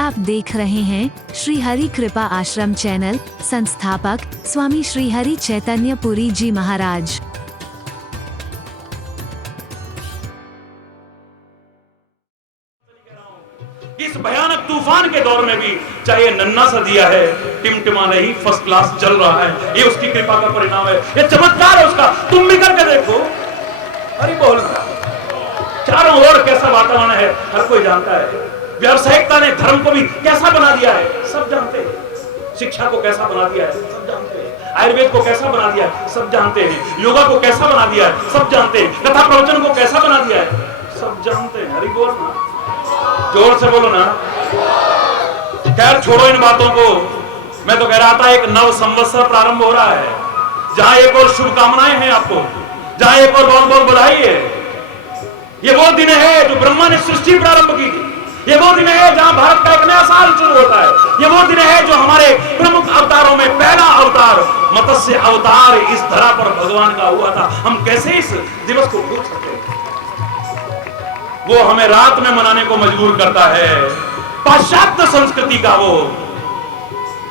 आप देख रहे हैं श्री हरि कृपा आश्रम चैनल। संस्थापक स्वामी श्री हरि चैतन्य पुरी जी महाराज। इस भयानक तूफान के दौर में भी चाहे नन्ना सा दिया है, टिमटिमा नहीं, फर्स्ट क्लास चल रहा है। ये उसकी कृपा का परिणाम है, ये चमत्कार है उसका। तुम भी करके देखो। अरे बोल, चारों ओर कैसा वातावरण है हर कोई जानता है। व्यावसायिकता ने धर्म को भी कैसा बना दिया है सब जानते हैं। शिक्षा को कैसा बना दिया है सब जानते हैं। आयुर्वेद को कैसा बना दिया है सब जानते हैं। योगा को कैसा बना दिया है सब जानते हैं। कथा प्रवचन को कैसा बना दिया है सब जानते हैं। हरि बोल ना, जोर से बोलो ना। खैर छोड़ो इन बातों को। मैं तो कह रहा था एक नव संवत्सर प्रारंभ हो रहा है, जहां एक और शुभकामनाएं हैं आपको, जहां एक और बहुत बहुत बधाई है। ये वो दिन है जो ब्रह्मा ने सृष्टि प्रारंभ की थी। ये वो दिन है जहां भारत का एक नया साल शुरू होता है। ये वो दिन है जो हमारे प्रमुख अवतारों में पहला अवतार मत्स्य अवतार इस धरा पर भगवान का हुआ था। हम कैसे इस दिवस को भूल सकते हैं? वो हमें रात में मनाने को मजबूर करता है। पाश्चात्य संस्कृति का वो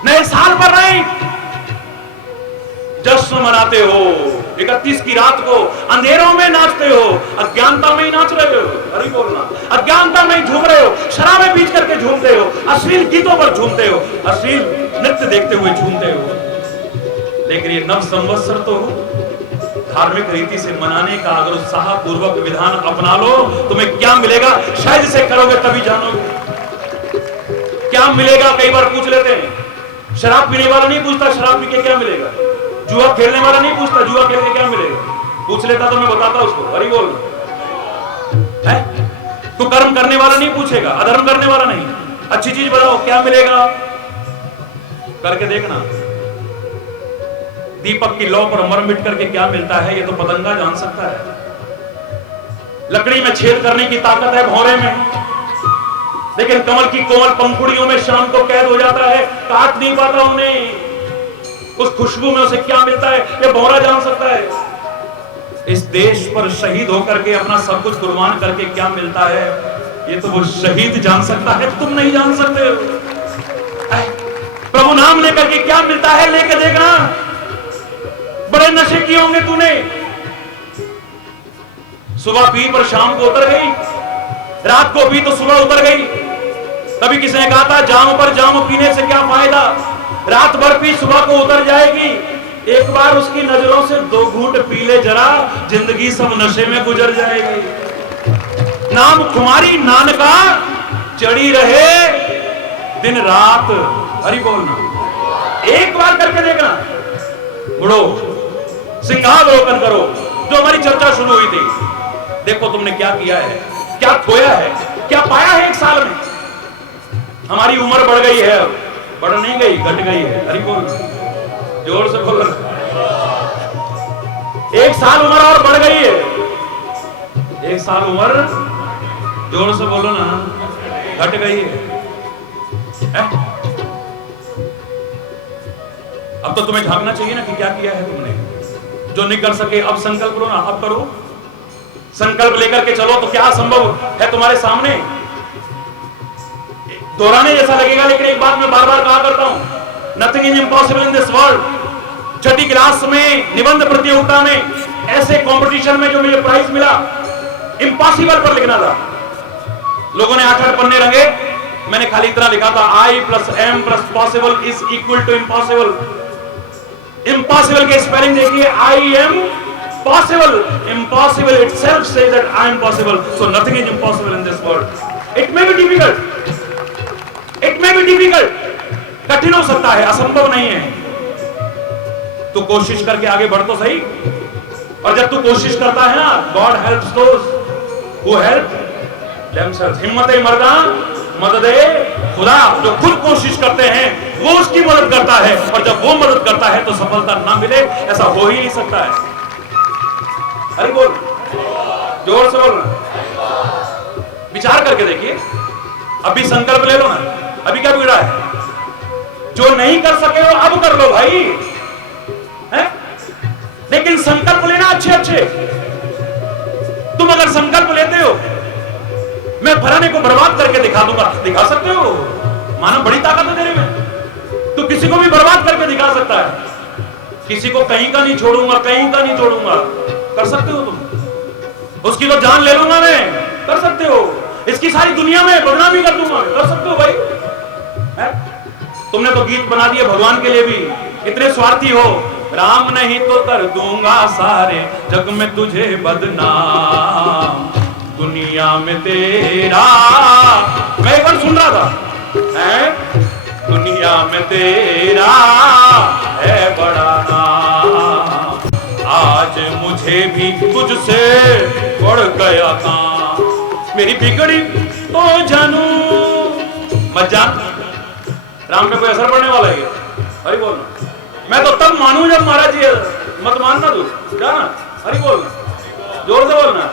नए साल पर नहीं जश्न मनाते हो। 31 की रात को अंधेरों में नाचते हो, अज्ञानता में ही नाच रहे हो। अरे बोलना, अज्ञानता में ही झूम रहे हो, शराबें पीच करके झूमते हो, अश्लील गीतों पर झूमते हो, अश्लील नृत्य देखते हुए झूमते हो। लेकिन ये नव संवत्सर तो धार्मिक रीति से मनाने का अगर उत्साह पूर्वक विधान अपना लो, तुम्हें क्या मिलेगा शायद इसे करोगे तभी जानोगे क्या मिलेगा। कई बार पूछ लेते हैं, शराब पीने वाला नहीं पूछता शराब पी के क्या मिलेगा, जुआ खेलने वाला नहीं पूछता जुआ खेल के क्या मिलेगा। पूछ लेता तो मैं बताता उसको। अरे बोल है, तो कर्म करने वाला नहीं पूछेगा, अधर्म करने वाला नहीं। अच्छी चीज बताओ क्या मिलेगा, करके देखना। दीपक की लौ पर मर मिट करके क्या मिलता है ये तो पतंगा जान सकता है। लकड़ी में छेद करने की ताकत है भौरे में, लेकिन कमल की कोमल पंखुड़ियों में शाम को कैद हो जाता है, काट नहीं पाता उन्हें। उस खुशबू में उसे क्या मिलता है ये भौरा जान सकता है। इस देश पर शहीद होकर के अपना सब कुछ कुर्बान करके क्या मिलता है ये तो वो शहीद जान सकता है, तुम नहीं जान सकते हो। प्रभु नाम लेकर के क्या मिलता है लेके देखना। बड़े नशे किए होंगे तूने, सुबह पी पर शाम को उतर गई, रात को पी तो सुबह उतर गई। तभी किसी ने कहा था जाम पर जाम पीने से क्या फायदा, रात भर पी सुबह को उतर जाएगी। एक बार उसकी नजरों से 2 घूंट पी ले जरा, जिंदगी सब नशे में गुजर जाएगी। नाम तुम्हारी नान का चढ़ी रहे दिन रात। हरि बोलना, एक बार करके देखना। उड़ो, सिंहावलोकन करो। जो हमारी चर्चा शुरू हुई थी, देखो तुमने क्या किया है, क्या खोया है, क्या पाया है एक साल में। हमारी उम्र बढ़ गई है, अब बढ़ नहीं गई, घट गई है। हरि बोल, जोर से बोलो। एक साल उम्र और बढ़ गई है, एक साल उम्र, जोर से बोलो ना, घट गई है। अब तो तुम्हें झांकना चाहिए ना कि क्या किया है तुमने। जो नहीं कर सके अब संकल्प लो ना, अब करो। संकल्प लेकर के चलो तो क्या संभव है तुम्हारे सामने। दोहराने जैसा लगेगा, लेकिन एक बात मैं बार बार कहा करता हूं, nothing is impossible in this world. Chhathi class में निबंध प्रतियोगिता में ऐसे कंपटीशन में जो मुझे प्राइज मिला, इम्पॉसिबल पर लिखना था। लोगों ने 8-8 पन्ने रंगे, मैंने खाली इतना लिखा था I + M + possible is equal to impossible। Impossible के स्पेलिंग देखिए, I am possible, impossible itself says that I am possible, so nothing is impossible in this world। It may be difficult, it may be difficult, कठिन हो सकता है, असंभव नहीं है। तू कोशिश करके आगे बढ़ तो सही। और जब तू कोशिश करता है ना, God helps those who help themselves। हिम्मत मर्दा मददे खुदा, जो खुद कोशिश करते हैं वो उसकी मदद करता है, और जब वो मदद करता है तो सफलता ना मिले ऐसा हो ही नहीं सकता है। अरे बोल, जोर से बोलना। विचार करके देखिए, अभी संकल्प ले लो ना, अभी क्या बिगड़ा है। जो नहीं कर सके वो अब कर लो भाई, है? लेकिन संकल्प लेना अच्छे अच्छे। तुम अगर संकल्प लेते हो मैं फलाने को बर्बाद करके दिखा दूंगा, दिखा सकते हो? मानो बड़ी ताकत है तेरे में, तू किसी को भी बर्बाद करके दिखा सकता है। किसी को कहीं का नहीं छोड़ूंगा, कहीं का नहीं छोड़ूंगा, कर सकते हो तुम। उसकी तो जान ले लूंगा मैं, कर सकते हो। इसकी सारी दुनिया में बदनामी कर दूंगा, कर सकते हो भाई। है? तुमने तो गीत बना दिए भगवान के लिए भी, इतने स्वार्थी हो। राम नहीं तो कर दूंगा सारे जग में तुझे बदनाम, दुनिया में तेरा। मैं एक बार सुन रहा था, है? दुनिया में तेरा है बड़ा नाम, आज मुझे भी तुझसे बढ़ गया काम। मेरी बिगड़ी तो जानू मत जान, राम पे कोई असर पड़ने वाला है? अरे बोलना, मैं तो तब मानू जब महाराज जी, मत मानना तू, जाना। अरे बोलना, जोर से बोलना।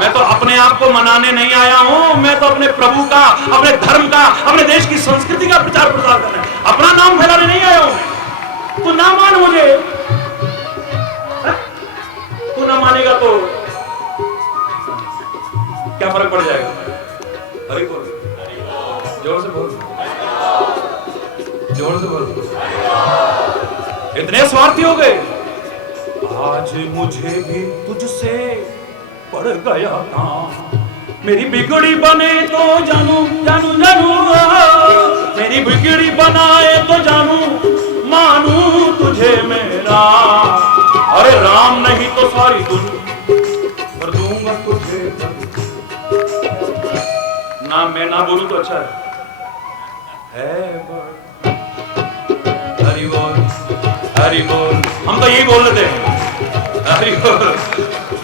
मैं तो अपने आप को मनाने नहीं आया हूं, मैं तो अपने प्रभु का, अपने धर्म का, अपने देश की संस्कृति का प्रचार प्रसार करना, अपना नाम फैलाने नहीं आया हूं। तू ना मान मुझे, तू ना मानेगा तो क्या फर्क पड़ जाएगा? हरि बोल, जोर से बोल, जोर से बोल। इतने स्वार्थी हो गए। आज मुझे भी तुझसे पड़ गया काम, मेरी बिगड़ी बने तो जानू जानू जानू, मेरी बिगड़ी बनाए तो जानू, मानू तुझे मेरा। अरे राम नहीं तो सारी दुनिया कर दूंगा तुझे। ना मैं ना बोलूं तो अच्छा है। हरि बोल, हरि बोल। हम तो यही बोल रहे थे, हरि बोल,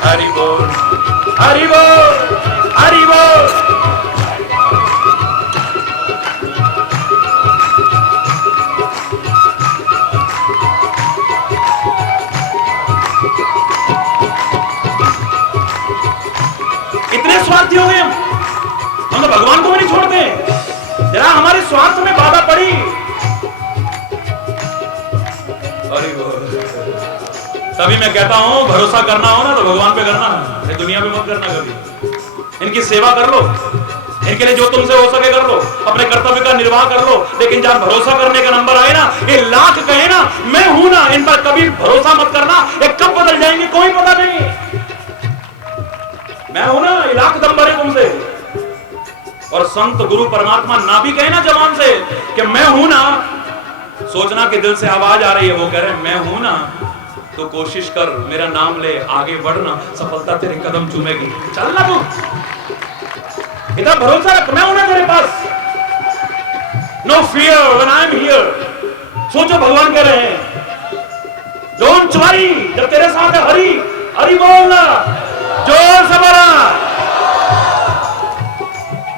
हरि बोल, हरि बोल, हरि बोल। इतने स्वार्थी हो गए हम तो भगवान को भी नहीं छोड़ते। जरा हमारे स्वार्थ में बाधा पड़ी। हरि बोल। तभी मैं कहता हूं, भरोसा करना हो ना तो भगवान पे करना है, दुनिया पे मत करना कभी। इनकी सेवा कर लो, इनके लिए जो तुमसे हो सके कर लो, अपने कर्तव्य का निर्वाह कर लो। लेकिन जब भरोसा करने का नंबर आए ना, ये लाख कहे ना मैं हूं ना, इन पर कभी भरोसा मत करना। ये कब बदल जाएंगे कोई पता नहीं। मैं हूं ना, ये लाख दम भरे तुमसे। और संत गुरु परमात्मा ना भी कहे ना जवान से कि मैं हूं ना, सोचना कि दिल से आवाज आ रही है, वो कह रहे मैं हूं ना, तो कोशिश कर, मेरा नाम ले, आगे बढ़ना, सफलता तेरे कदम चूमेगी। चलना तू, इतना भरोसा रख, मैं हूं ना तेरे पास। No fear when I am here. सोचो भगवान कह रहे हैं डोंट वरी, जब तेरे साथ है हरि, हरि बोलना, जोर से बोलना,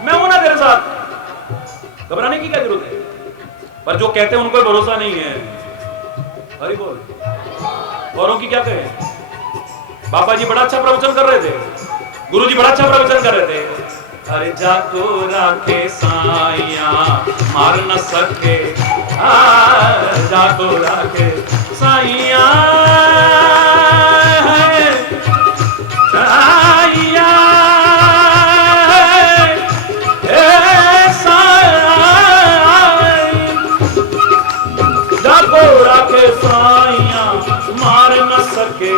मैं हूं ना तेरे साथ। घबराने की क्या जरूरत है? पर जो कहते हैं उनको भरोसा नहीं है। हरि बोल। औरों की क्या कहें? बाबा जी बड़ा अच्छा प्रवचन कर रहे थे, गुरु जी बड़ा अच्छा प्रवचन कर रहे थे। अरे जाको राखे साइया मार न सके, जाको राखे साइया साइया जाको राखे साइया मार न सके,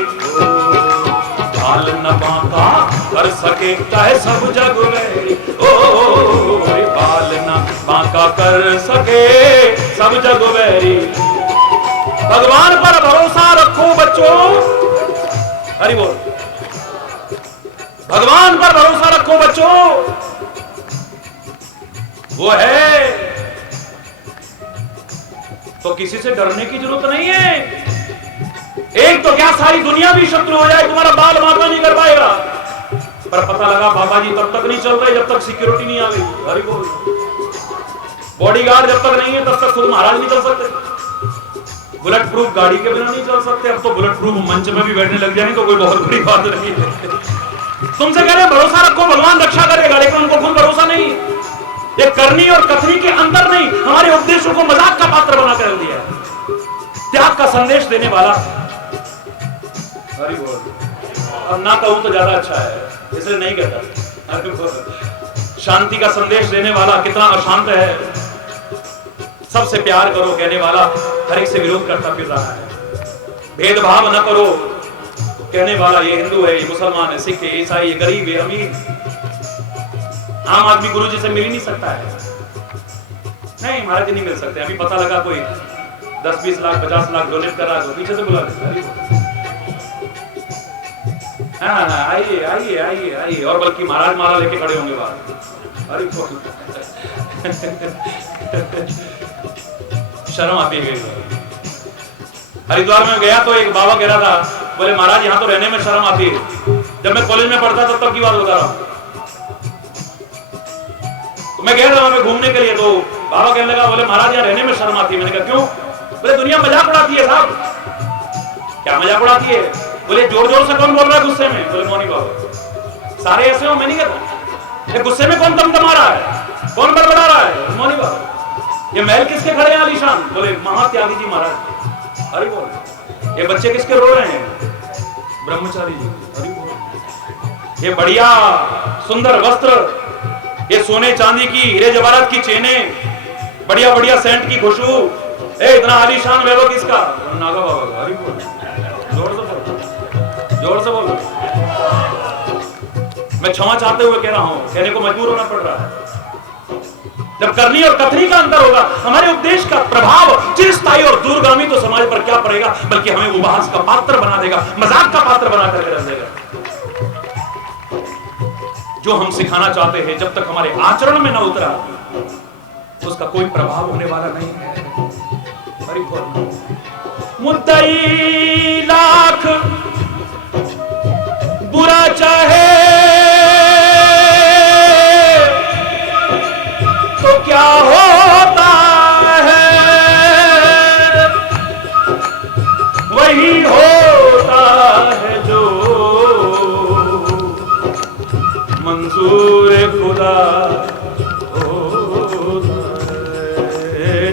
बाल न बांका कर सके चाहे सब जग में। ओ बाल न बांका कर सके सब जग वैरी। भगवान पर भरोसा रखो बच्चों, हरि बोल। भगवान पर भरोसा रखो बच्चों, वो है तो किसी से डरने की जरूरत नहीं है। एक तो क्या सारी दुनिया भी शत्रु हो जाए, तुम्हारा बाल बांका नहीं कर पाएगा। पर पता लगा बाबा जी तब तक नहीं चल रहे जब तक सिक्योरिटी नहीं आ गई। हरि बोल। बॉडीगार्ड जब तक नहीं है तब तक खुद महाराज नहीं चल सकते। बुलेट प्रूफ गाड़ी के बिना नहीं चल सकते। अब तो बुलेट प्रूफ मंच में भी बैठने लग जाएंगे तो कोई बहुत बड़ी बात नहीं है। तुमसे कह रहे हैं भरोसा रखो, भगवान रक्षा करेगा, लेकिन उनको खुद भरोसा नहीं। ये करनी और कथनी के अंदर नहीं, हमारे उपदेशों को मजाक का पात्र बना कर दिया है। त्याग का संदेश देने वाला, हरि बोल। अब ना कहूं तो ज्यादा अच्छा है, इसलिए नहीं कहता। शांति का संदेश देने वाला कितना अशांत है। सबसे प्यार करो कहने वाला हर एक से विरोध करता फिर रहा है। भेदभाव न करो कहने वाला ये हिंदू है, ये मुसलमान है, सिख है, ईसाई है, गरीब है, अमीर। आम आदमी गुरु जी से मिल ही नहीं सकता है। नहीं महाराज जी नहीं मिल सकते। अभी पता लगा कोई 10-20 लाख 50 लाख डोनेट कर रहा है तो पीछे से बुला लेते। हाँ आइए आइए आइए आइए, और बल्कि महाराज माला लेके खड़े होंगे बाहर। अरे शर्म आती है। हरिद्वार में गया तो एक बाबा कह रहा था, बोले महाराज यहाँ तो रहने में शर्म आती है। जब मैं कॉलेज में पढ़ता था तब की बात बता रहा हूँ। तो मैं गया था वहां पे घूमने के लिए, तो बाबा कहने लगा, बोले महाराज यहाँ रहने में शर्म आती है। मैंने कहा क्यों? बोले दुनिया मजाक उड़ाती है साहब। क्या मजाक उड़ाती है? बोले जोर जोर से कौन बोल रहा है गुस्से में? बोले मौनी बाबा। सारे ऐसे हो? मैं नहीं कहता। गुस्से में कौन तमतमा रहा है, कौन बड़बड़ा रहा है? मौनी बाबा। ये महल किसके खड़े हैं आलीशान? बोले महात्यागी जी महाराज। अरे बोल। ये बच्चे किसके रो रहे हैं? ब्रह्मचारी जी। अरे बोल। ये बढ़िया सुंदर वस्त्र, ये सोने चांदी की हीरे जवाहरात की चेनें, बढ़िया बढ़िया सेंट की खुशबू, इतना आलीशान वैभव किसका? नागा बाबा का। अरे बोल। जोर से बोलो, जोर से बोलो। मैं क्षमा चाहते हुए कह रहा हूं, कहने को मजबूर होना पड़ रहा है। जब करनी और कथनी का अंतर होगा, हमारे उपदेश का प्रभाव चिरस्थायी और दूरगामी तो समाज पर क्या पड़ेगा, बल्कि हमें उपहास का पात्र बना देगा, मजाक का पात्र बना करके रख देगा। जो हम सिखाना चाहते हैं जब तक हमारे आचरण में न उतरा, उसका कोई प्रभाव होने वाला नहीं है। मुद्दई लाख बुरा चाहे तो क्या होता है, वही होता है जो मंजूर खुदा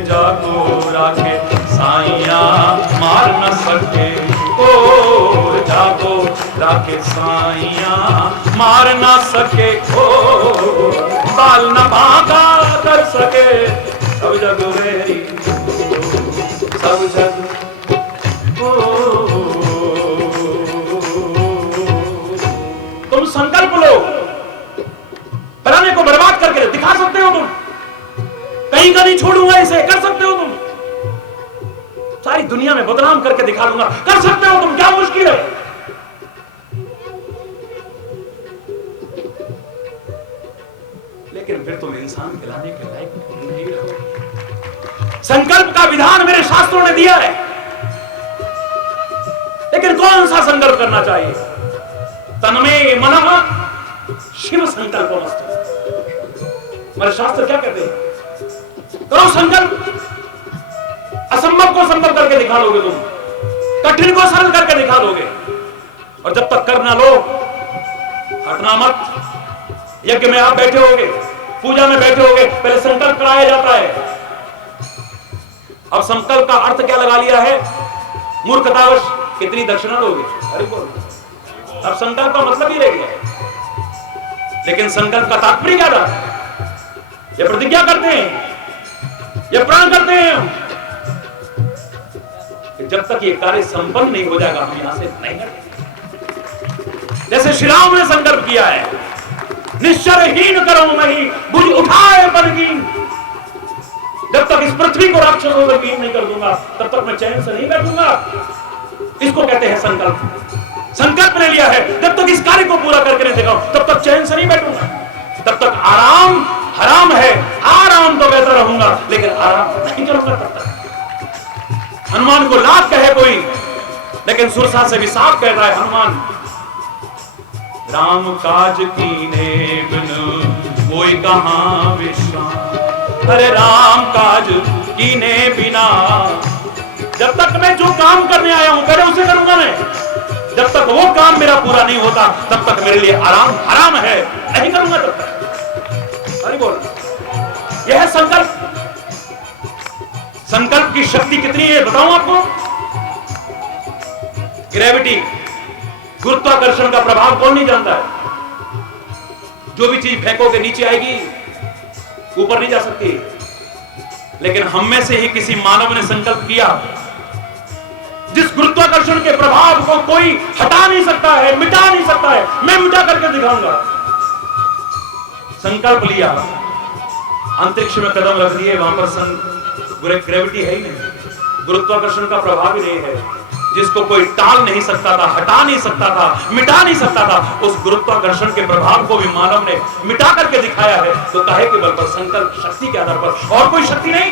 जाको राखे साइया मार न सके, ओ जाको राखे साइया मार न सके, ओ बाल न भागा कर सके, सब जग मेरी सब जग तुम संकल्प लो, बनाने को बर्बाद करके दिखा सकते हो तुम, कहीं का नहीं छोड़ूंगा इसे, कर सकते हो तुम, सारी दुनिया में बदनाम करके दिखा दूंगा, कर सकते हो तुम, क्या मुश्किल है? लेकिन फिर तुम इंसान खिलाने के लायक नहीं रहो। संकल्प का विधान मेरे शास्त्रों ने दिया है, लेकिन कौन सा संकल्प करना चाहिए? तन्मे मनः शिव संकल्पमस्तु। हमारे शास्त्र क्या कहते हैं? करो संकल्प, असंभव को संभव करके दिखा दोगे तुम, कठिन को सरल करके दिखा दोगे। और जब तक कर ना लो, हटना मत। यज्ञ में आप बैठे होगे, पूजा में बैठे होगे, पहले संकल्प कराया जाता है। अब संकल्प का अर्थ क्या लगा लिया है? मूर्खतावश कितनी दक्षिणा दोगे? अरे बोल। अब संकल्प का मतलब ही रह गया। लेकिन संकल्प का तात्पर्य क्या था? ये प्रतिज्ञा करते हैं, ये प्रण करते हैं कि जब तक ये कार्य संपन्न नहीं हो जाएगा हम यहां से नहीं हटेंगे। जैसे श्री राम ने संकल्प किया है, निश्चरहीन करो मही भुज उठाए बलहीन। जब तक इस पृथ्वी को राक्षसों से हीन नहीं कर दूंगा, तब तक मैं चैन से नहीं बैठूंगा। इसको कहते हैं संकल्प। संकल्प ले लिया है, जब तक इस कार्य को पूरा करके नहीं दिखाऊं, तब तक चैन से नहीं बैठूंगा। तब तक आराम हराम है, आराम तो बेहतर रहूंगा, लेकिन आराम नहीं करूंगा तब तक। हनुमान को लाख कहे कोई, लेकिन सुरसा से भी साफ कह रहा है हनुमान, राम काज कीने बिन कोई कहां विश्राम। अरे राम काज कीने बिना, जब तक मैं जो काम करने आया हूं पहले उसे करूंगा मैं। जब तक वो काम मेरा पूरा नहीं होता, तब तक मेरे लिए आराम हराम है, नहीं करूंगा तब तक। अरे बोल, यह है संकल्प। संकल्प की शक्ति कितनी है बताऊं आपको? ग्रेविटी, गुरुत्वाकर्षण का प्रभाव कौन नहीं जानता है? जो भी चीज फेंकोगे नीचे आएगी, ऊपर नहीं जा सकती। लेकिन हम में से ही किसी मानव ने संकल्प किया, जिस गुरुत्वाकर्षण के प्रभाव को कोई हटा नहीं सकता है, मिटा नहीं सकता है, मैं मिटा करके दिखाऊंगा। संकल्प लिया, अंतरिक्ष में कदम रख दिए, वहां पर ग्रेविटी है ही नहीं, गुरुत्वाकर्षण का प्रभाव ही नहीं है, जिसको कोई टाल नहीं सकता था, हटा नहीं सकता था, मिटा नहीं सकता था, उस गुरुत्वाकर्षण के प्रभाव को भी मानव ने मिटा करके दिखाया है। तो काहे के बल पर? संकल्प शक्ति के आधार पर, और कोई शक्ति नहीं।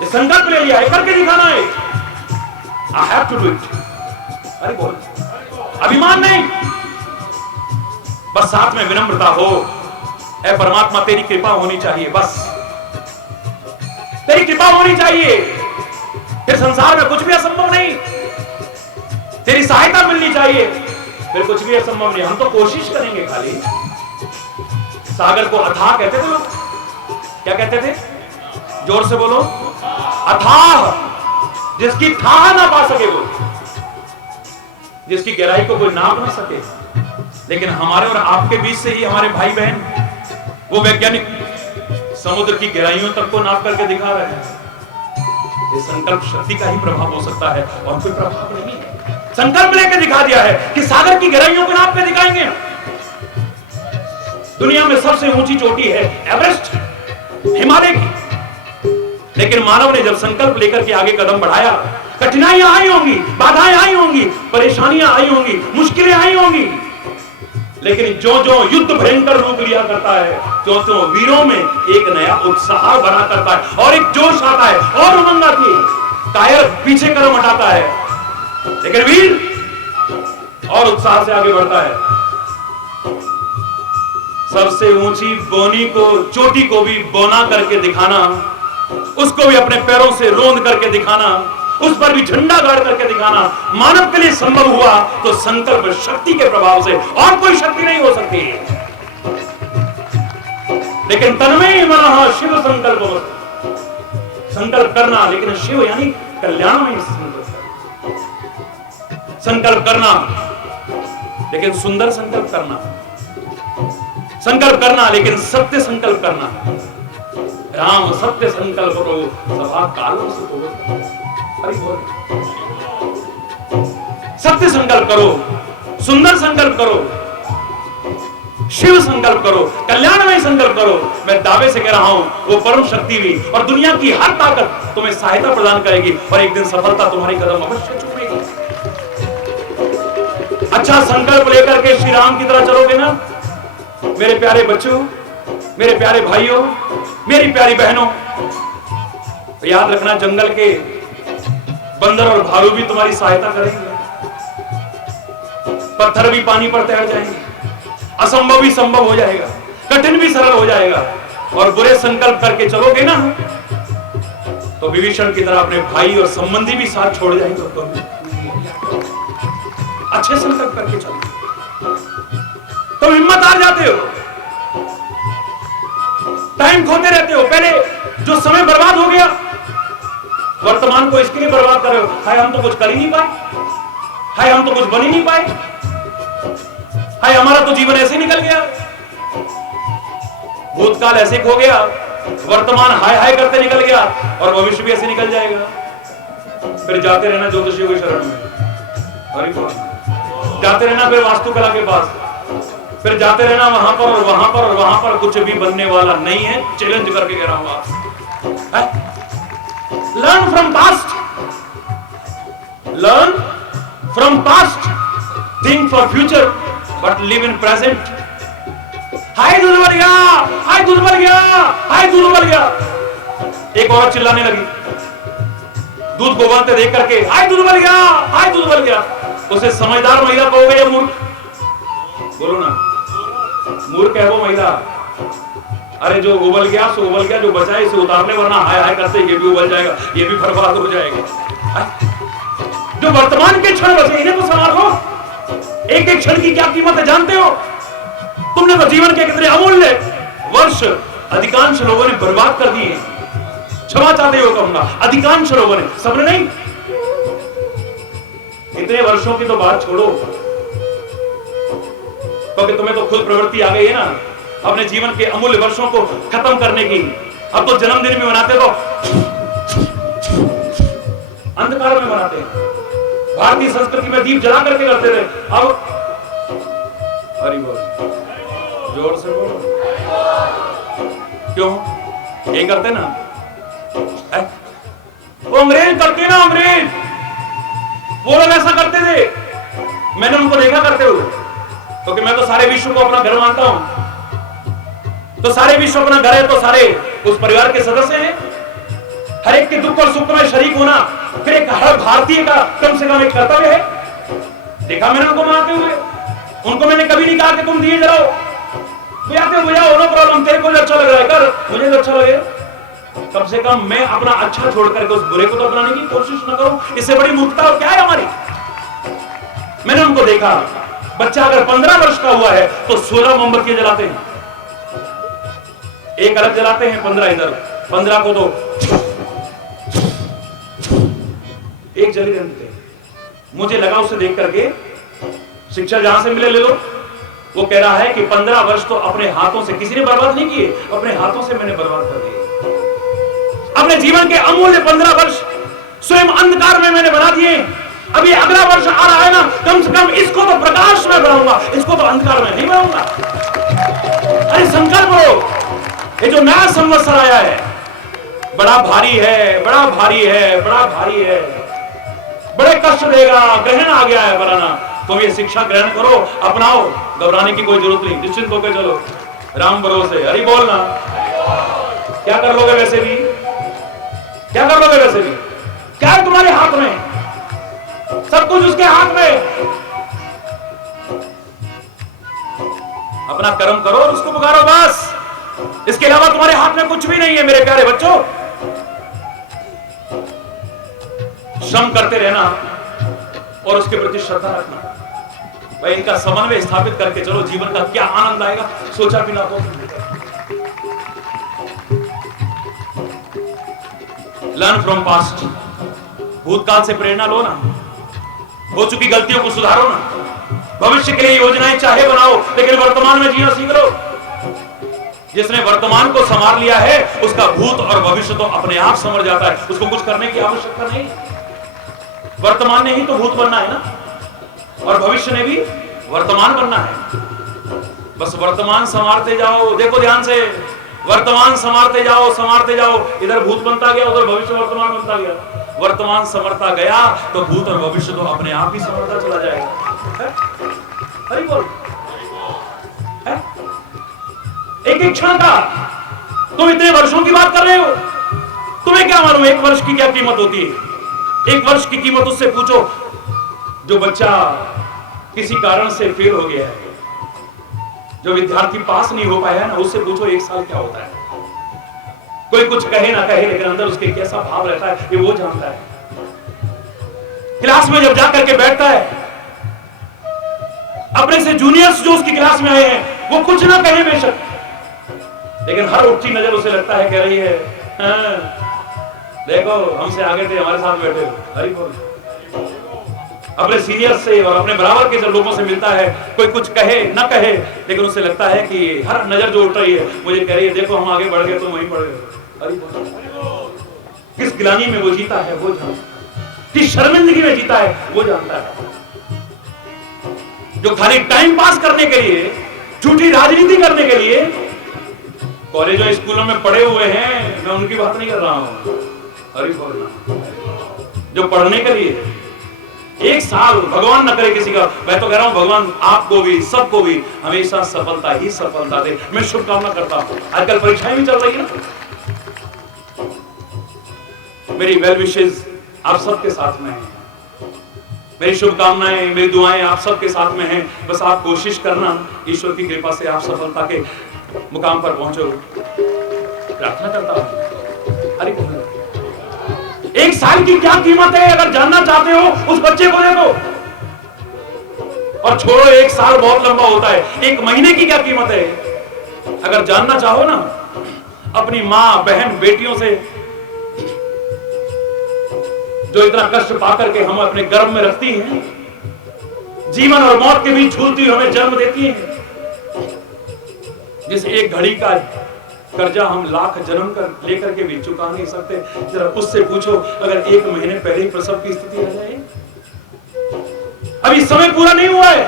ये संकल्प ले लिया है, करके दिखाना है। I have to do it। अरे बोल, अभिमान नहीं, बस साथ में विनम्रता हो। ऐ परमात्मा तेरी कृपा होनी चाहिए, बस तेरी कृपा होनी चाहिए, फिर संसार में कुछ भी असंभव नहीं। तेरी सहायता मिलनी चाहिए, फिर कुछ भी असंभव नहीं। हम तो कोशिश करेंगे खाली। सागर को अथाह कहते थे लोग, क्या कहते थे? जोर से बोलो, अथाह, जिसकी थाह ना पा सके वो, जिसकी गहराई को कोई नाप ना सके। लेकिन हमारे और आपके बीच से ही हमारे भाई बहन, वो वैज्ञानिक समुद्र की गहराइयों तक को नाप करके दिखा रहे हैं। ये संकल्प शक्ति का ही प्रभाव हो सकता है, और कोई प्रभाव नहीं। संकल्प लेकर दिखा दिया है कि सागर की गहराइयों को नाप के दिखाएंगे। दुनिया में सबसे ऊंची चोटी है एवरेस्ट, हिमालय की। लेकिन मानव ने जब संकल्प लेकर के आगे कदम बढ़ाया, कठिनाइयां आई होंगी, बाधाएं आई होंगी, परेशानियां आई होंगी, मुश्किलें आई होंगी, लेकिन जो जो युद्ध भयंकर रूप लिया करता है, त्यों त्यों वीरों में एक नया उत्साह बना करता है, और एक जोश आता है, और उमंग आती है। कायर पीछे कदम हटाता है, लेकिन वीर और उत्साह से आगे बढ़ता है। सबसे ऊंची बोनी को, चोटी को भी बोना करके दिखाना, उसको भी अपने पैरों से रोंद करके दिखाना, उस पर भी झंडा गाड़ करके दिखाना मानव के लिए संभव हुआ तो संकल्प शक्ति के प्रभाव से, और कोई शक्ति नहीं हो सकती। लेकिन तन्मय मनः शिव संकल्प, संकल्प करना, लेकिन शिव यानी कल्याणमय संकल्प करना, लेकिन सुंदर संकल्प करना, संकल्प करना लेकिन सत्य संकल्प करना। राम सत्य संकल्प करो सभा कालों से तो सत्य संकल्प करो, सुंदर संकल्प करो, शिव संकल्प करो, कल्याणमय संकल्प करो। मैं दावे से कह रहा हूं, वो परम शक्ति भी और दुनिया की हर ताकत तुम्हें सहायता प्रदान करेगी, और एक दिन सफलता तुम्हारी कदम अवश्य चूमेगी। अच्छा संकल्प लेकर के श्री राम की तरह चलोगे ना, मेरे प्यारे बच्चों, मेरे प्यारे भाइयों, मेरी प्यारी बहनों, याद रखना जंगल के बंदर और भालू भी तुम्हारी सहायता करेंगे, पत्थर भी पानी पर तैर जाएंगे, असंभव भी संभव हो जाएगा, कठिन भी सरल हो जाएगा। और बुरे संकल्प करके चलोगे ना तो विभीषण की तरह अपने भाई और संबंधी भी साथ छोड़ जाएंगे। अच्छे संकल्प करके चलो, तुम हिम्मत हार जाते हो, टाइम खोते रहते हो। पहले जो समय बर्बाद हो गया, वर्तमान को इसके लिए बर्बाद कर रहे हो, हाय हम तो कुछ कर ही नहीं पाए, हाय हम तो कुछ बन ही नहीं पाए, हाय हमारा तो जीवन ऐसे निकल गया, भूतकाल ऐसे हो गया, वर्तमान हाय हाय करते निकल गया, और भविष्य भी ऐसे निकल जाएगा। फिर जाते रहना ज्योतिषियों की शरण में, अरे जाते रहना फिर वास्तुकला के पास, फिर जाते रहना वहां पर और वहां पर और वहां पर, कुछ भी बनने वाला नहीं है। चैलेंज करके कह रहा हूं आप, learn from past, learn from past, think for future but live in present. हाय दूध उबल गया, हाय दूध उबल गया, हाय दूध उबल गया। एक औरत चिल्लाने लगी दूध को उबलते देख करके, हाय दूध उबल गया, हाय दूध उबल गया। उसे समझदार महिला कहोगे या मूर्ख? बोलो ना, मूर्ख है वो महिला। अरे जो उबल गया सो उबल गया, जो बचा है इसे उतारने, वरना हाय हाय करते ये भी उबल जाएगा, ये भी बर्बाद हो जाएगा। जो वर्तमान के क्षण बचे इन्हें तो संभालो, एक एक क्षण की क्या कीमत है जानते हो? तुमने तो जीवन के कितने अमूल्य वर्ष अधिकांश लोगों ने बर्बाद कर दिए। क्षमा चाहते हो कहूंगा, अधिकांश लोगों ने, सबने नहीं। इतने वर्षों की तो बात छोड़ो, क्योंकि तुम्हें तो खुद प्रवृत्ति आ गई है ना अपने जीवन के अमूल्य वर्षों को खत्म करने की। अब तो जन्मदिन भी मनाते तो अंधकार में मनाते हैं। भारतीय संस्कृति में दीप जला करके करते थे, अब हरि बोल, जोर से बोलो। क्यों ये करते ना, वो अंग्रेज करते ना, अंग्रेज वो लोग ऐसा करते थे, मैंने उनको देखा करते हुए, क्योंकि मैं तो सारे विश्व को अपना घर मानता हूं। तो सारे विश्व अपना घर है तो सारे उस परिवार के सदस्य हैं। हर एक के दुख और सुख में शरीक होना फिर एक हर भारतीय का कम से कम एक कर्तव्य है। देखा मैंने उनको मनाते हुए, उनको मैंने कभी नहीं कहा कि तुम दिए जलाओ, बुझाओ, नो प्रॉब्लम, तेरे को जो अच्छा लग रहा है कर, मुझे जो अच्छा लगे। कम से कम मैं अपना अच्छा छोड़ करके उस बुरे को तो अपनाने की कोशिश न करूं। इससे बड़ी मूर्खता और क्या है हमारी। मैंने उनको देखा, बच्चा अगर 15 वर्ष का हुआ है तो 16 मोमबत्तियां जलाते हैं, एक अलग जलाते हैं, 15 इधर, 15 को तो एक जली देते हैं। मुझे लगा उसे देख करके, शिक्षा जहां से मिले ले लो, वो कह रहा है कि 15 वर्ष तो अपने हाथों से किसी ने बर्बाद नहीं किए, अपने हाथों से मैंने बर्बाद कर दिए। अपने जीवन के अमूल्य 15 वर्ष स्वयं अंधकार में मैंने बना दिए। अभी अगला वर्ष आ रहा है ना, कम से कम इसको तो प्रकाश में बनाऊंगा, इसको तो अंधकार में नहीं बनाऊंगा। अरे संकल्प लो, ये जो नया संवत्सर आया है बड़ा भारी है, बड़ा भारी है, बड़ा भारी है, बड़े कष्ट देगा, ग्रहण आ गया है बनाना। तुम ये शिक्षा ग्रहण करो, अपनाओ, घबराने की कोई जरूरत नहीं, निश्चिंत होकर चलो, राम भरोसे। हरि बोलना। क्या कर लोगे वैसे भी, क्या कर लोगे वैसे भी, क्या है तुम्हारे हाथ में, सब कुछ उसके हाथ में। अपना कर्म करो और उसको पुकारो, बस, इसके अलावा तुम्हारे हाथ में कुछ भी नहीं है। मेरे प्यारे बच्चों, श्रम करते रहना और उसके प्रति श्रद्धा रखना। भाई इनका समन्वय स्थापित करके चलो, जीवन का क्या आनंद आएगा, सोचा भी ना हो। लर्न फ्रॉम पास्ट, भूतकाल से प्रेरणा लो ना, हो चुकी गलतियों को सुधारो ना, भविष्य के लिए योजनाएं चाहे बनाओ, लेकिन वर्तमान में जीना सीख लो। जिसने वर्तमान को संभाल लिया है उसका भूत और भविष्य तो अपने आप संवर जाता है, उसको कुछ करने की आवश्यकता नहीं। वर्तमान ने ही तो भूत बनना है ना, और भविष्य ने भी वर्तमान बनना है। बस वर्तमान संवारते जाओ, देखो ध्यान से, वर्तमान संवारते जाओ, संवारते जाओ, इधर भूत बनता गया, उधर भविष्य वर्तमान बनता गया। वर्तमान संवरता गया तो भूत और भविष्य तो अपने आप ही संवरता चला जाएगा। हरि बोल। एक एक क्षण का, तुम इतने वर्षों की बात कर रहे हो, तुम्हें क्या मालूम एक वर्ष की क्या कीमत होती है। एक वर्ष की कीमत उससे पूछो जो बच्चा किसी कारण से फेल हो गया है, जो विद्यार्थी पास नहीं हो पाया है ना, उससे पूछो एक साल क्या होता है। कोई कुछ कहे ना कहे, लेकिन अंदर उसके कैसा भाव रहता है ये वो जानता है। क्लास में जब जाकर के बैठता है, अपने से जूनियर्स जो उसकी क्लास में आए हैं वो कुछ ना कहे बेशक, लेकिन हर उठती नजर उसे लगता है कह रही है, हाँ, देखो हमसे आगे थे, हमारे साथ बैठे हो। हरि बोल। अपने सीनियर से और अपने बराबर के जब लोगों से मिलता है, कोई कुछ कहे ना कहे, लेकिन उसे लगता है कि हर नजर जो उठ रही है मुझे कह रही है देखो हम आगे बढ़ गए तुम वहीं बढ़ गए। हरि बोल। किस गिलानी में वो जीता है वो जानता है, किस शर्मिंदगी में जीता है वो जानता है। जो खाली टाइम पास करने के लिए, झूठी राजनीति करने के लिए कॉलेज और स्कूलों में पढ़े हुए हैं, मैं उनकी बात नहीं कर रहा हूं। हरि बोल। जो पढ़ने के लिए एक साल, भगवान न करे किसी का, मैं तो कह रहा हूं भगवान आपको भी सबको भी हमेशा सफलता ही सफलता दे, मैं शुभकामना करता हूं। आजकल परीक्षाएं भी चल रही है ना, मेरी वेल विशेष आप सबके साथ में है, मेरी शुभकामनाएं, मेरी दुआएं आप सबके साथ में हैं। बस आप कोशिश करना, ईश्वर की कृपा से आप सफलता के मुकाम पर पहुंचो, प्रार्थना करता हूं। हरि बोल। एक साल की क्या कीमत है अगर जानना चाहते हो उस बच्चे को देखो, और छोड़ो एक साल बहुत लंबा होता है, एक महीने की क्या कीमत है अगर जानना चाहो ना, अपनी मां बहन बेटियों से जो इतना कष्ट पाकर के हम अपने गर्भ में रखती हैं, जीवन और मौत के बीच झूलती हुई हमें जन्म देती हैं, जिस एक घड़ी का कर्जा हम लाख जन्म कर लेकर के भी चुका नहीं सकते। जरा उससे पूछो अगर 1 महीने पहले ही प्रसव की स्थिति आ जाए। अभी समय पूरा नहीं हुआ है,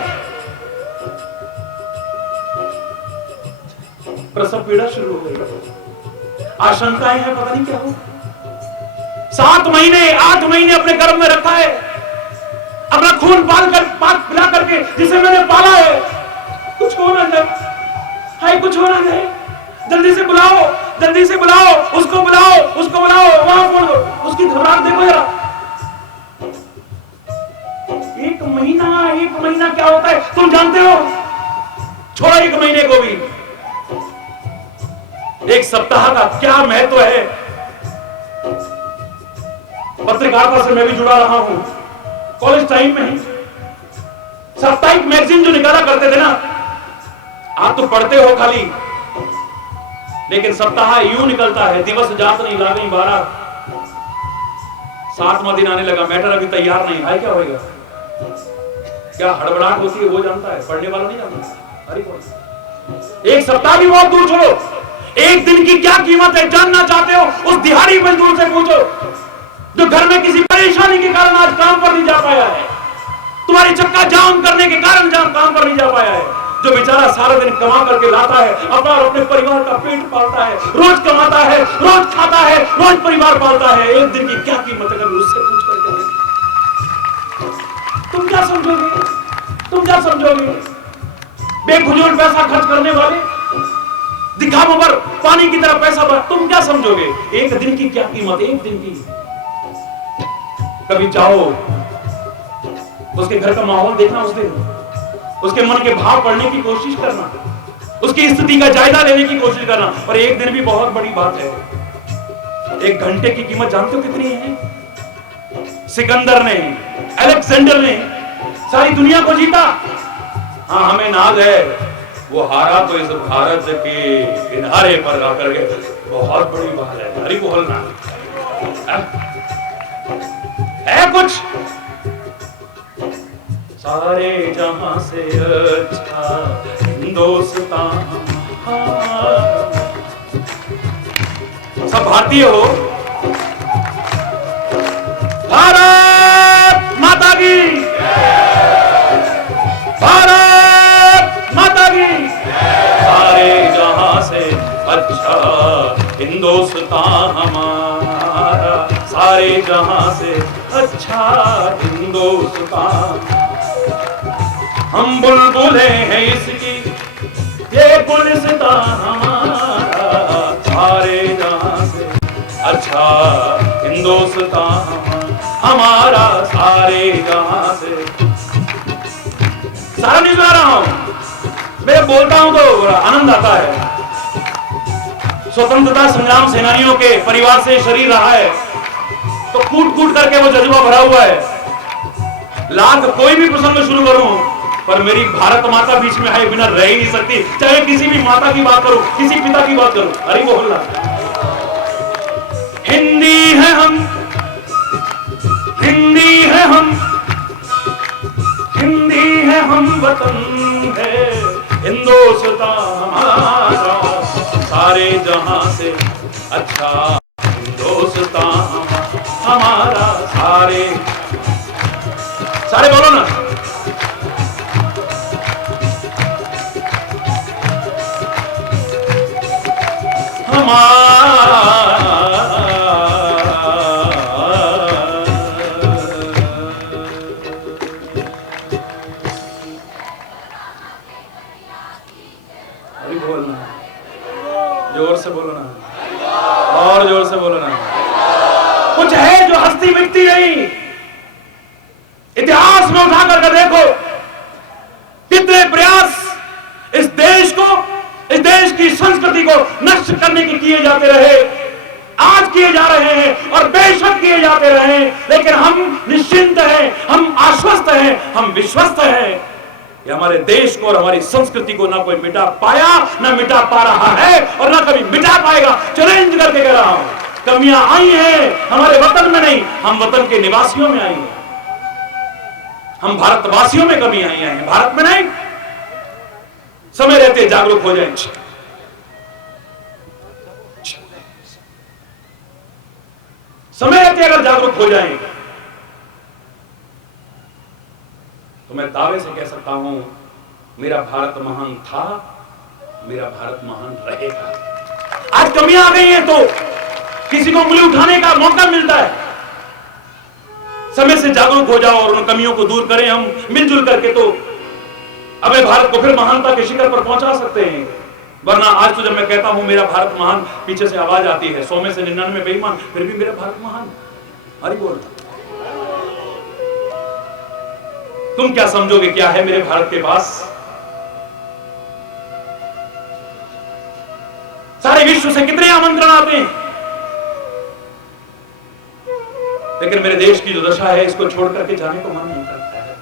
प्रसव पीड़ा शुरू हो गई, आशंकाएं हैं पता नहीं क्या हो। 7 महीने 8 महीने अपने गर्भ में रखा है, अपना खून पिला करके जिसे मैंने पाला है, कुछ हो ना जाए, हाय कुछ हो ना जाए, जल्दी से बुलाओ, जल्दी से बुलाओ, उसको बुलाओ, उसको बुलाओ, वहां फोन करो, उसकी घबराहट देखो जरा। 1 महीना क्या होता है तुम जानते हो? छोड़ो 1 महीने को भी, 1 सप्ताह का क्या महत्व है। पत्रकारिता से मैं भी जुड़ा रहा हूं, कॉलेज टाइम में साप्ताहिक मैगजीन जो निकाला करते थे ना, आप तो पढ़ते हो खाली, लेकिन सप्ताह यूं निकलता है, दिवस जात नहीं लागई 12, 7वां दिन आने लगा, मैटर अभी तैयार नहीं, भाई क्या होगा, क्या हड़बड़ाहट होती है वो जानता है, पढ़ने वाला नहीं जानता। अरे कौन 1 सप्ताह भी बहुत दूर छोड़ो, 1 दिन की क्या कीमत है जानना चाहते हो? उस दिहाड़ी मजदूर से पूछो जो घर में किसी परेशानी के कारण आज काम पर नहीं जा पाया है, तुम्हारी चक्का जाम करने के कारण काम पर नहीं जा पाया है, जो बेचारा सारा दिन कमा करके लाता है, अपना और अपने परिवार का पेट पालता है, रोज कमाता है, रोज खाता है, रोज परिवार पालता है, 1 दिन की क्या कीमत है अगर उससे पूछ करके तुम क्या समझोगे? तुम क्या समझोगे? बेफजूल पैसा खर्च करने वाले, दिखावों पर पानी की तरह पैसा भर, तुम क्या समझोगे? 1 दिन की क्या कीमत, 1 दिन की। कभी जाओ उसके घर का माहौल देखना, उस दिन उसके मन के भाव पढ़ने की कोशिश करना, उसकी स्थिति का जायजा लेने की कोशिश करना। और 1 दिन भी बहुत बड़ी बात है। 1 घंटे की कीमत जानते हो कितनी है? सिकंदर ने, अलेक्जेंडर ने सारी दुनिया को जीता। हाँ हमें नाज है, वो हारा तो इस भारत के किनारे पर आकर के, बहुत बड़ी बात है। हरी बोलना है कुछ, सारे जहां से अच्छा हिंदुस्तान, सब भारतीय हो। भारत माता की, भारत माता की। सारे जहां से अच्छा हिंदुस्तान हमारा, सारे जहां से अच्छा हिंदुस्तान। हम बुलबुले हैं इसकी, ये गुलिस्तान हमारा, सारे जहां से अच्छा हिंदुस्तान हमारा, सारे जहां से। सारा नहीं सुना रहा हूं, मैं बोलता हूं तो आनंद आता है। स्वतंत्रता संग्राम सेनानियों के परिवार से शरीर रहा है तो कूट कूट करके वो जज्बा भरा हुआ है। लाख कोई भी प्रसंग शुरू करूं पर मेरी भारत माता बीच में आए बिना रह ही नहीं सकती, चाहे किसी भी माता की बात करूं, किसी पिता की बात करूं। अरे बोलना, हिंदी है हम, हिंदी है हम, हिंदी है हम, वतन है हिंदुस्तान हमारा, सारे जहां से अच्छा हिंदुस्तान हमारा, सारे सारे बोलो ना। अरे बोलना, जोर से बोलो ना, और जोर से बोलो ना। कुछ है जो हस्ती मिटती नहीं। इतिहास में उठा करके देखो कितने प्रयास इस देश को, इस देश की संस्कृति को नष्ट करने के किए जाते रहे, आज किए जा रहे हैं और बेशक किए जाते रहे, लेकिन हम निश्चिंत हैं, हम आश्वस्त हैं, हम विश्वस्त हैं कि हमारे देश को और हमारी संस्कृति को ना कोई मिटा पाया, ना मिटा पा रहा है और ना कभी मिटा पाएगा। चैलेंज करके कह रहा हूं, कमियां आई हैं हमारे वतन में नहीं, हम वतन के निवासियों में आई हैं, हम भारतवासियों में कमी आई हैं, भारत में नहीं। समय रहते जागरूक हो जाए। समय रहते अगर जागरूक हो जाएं तो मैं दावे से कह सकता हूं, मेरा भारत महान था, मेरा भारत महान रहेगा। आज कमियां आ गई हैं तो किसी को उंगली उठाने का मौका मिलता है। समय से जागरूक हो जाओ और उन कमियों को दूर करें हम मिलजुल करके, तो अबे भारत को फिर महानता के शिखर पर पहुंचा सकते हैं। वरना आज तो जब मैं कहता हूं मेरा भारत महान, पीछे से आवाज आती है 100 में से 99 बेईमान, फिर भी मेरा भारत महान। अरे बोल, तुम क्या समझोगे क्या है मेरे भारत के पास? सारे विश्व से कितने आमंत्रण आते हैं, लेकिन मेरे देश की जो दशा है इसको छोड़ करके जाने को मन नहीं करता है।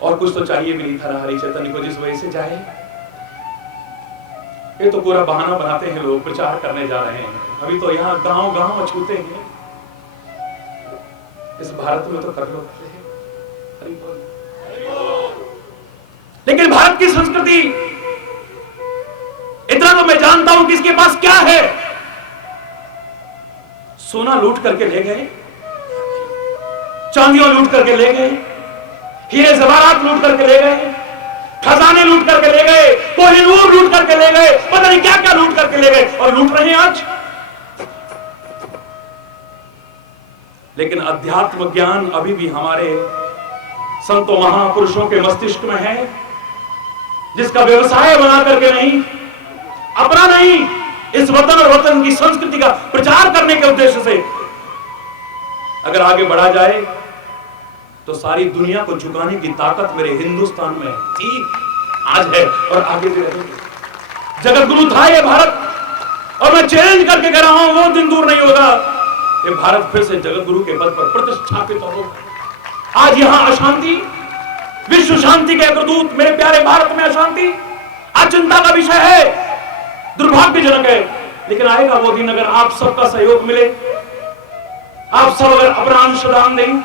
और कुछ तो चाहिए भी नहीं था हरि चैतन्य को जिस वजह से जाए। ये तो पूरा बहाना बनाते हैं लोग, प्रचार करने जा रहे हैं। अभी तो यहां गांव गांव छूते हैं, इस भारत में तो कर लो। हरि बोल। लेकिन भारत की संस्कृति, इतना तो मैं जानता हूं कि इसके पास क्या है। सोना लूट करके ले गए, चांदियां लूट करके ले गए, हीरे जवाहरात लूट करके ले गए, खजाने लूट करके ले गए, कोहिनूर लूट करके ले गए, पता नहीं क्या क्या लूट करके ले गए और लूट रहे हैं आज। लेकिन अध्यात्म ज्ञान अभी भी हमारे संतों महापुरुषों के मस्तिष्क में है, जिसका व्यवसाय बना करके नहीं, अपना नहीं, इस वतन और वतन की संस्कृति का प्रचार करने के उद्देश्य से अगर आगे बढ़ा जाए तो सारी दुनिया को झुकाने की ताकत मेरे हिंदुस्तान में थी, आज है और आगे भी रहेगी। जगत गुरु था ये भारत, और मैं चैलेंज करके कह रहा हूं वो दिन दूर नहीं होगा, ये भारत फिर से जगत गुरु के पद पर प्रतिष्ठापित होगा। आज यहां अशांति, विश्व शांति के अग्रदूत मेरे प्यारे भारत में अशांति आज चिंता का विषय है, दुर्भाग्यजनक है। लेकिन आएगा वो दिन अगर आप सबका सहयोग मिले, आप सब अगर अपना अंशदान दें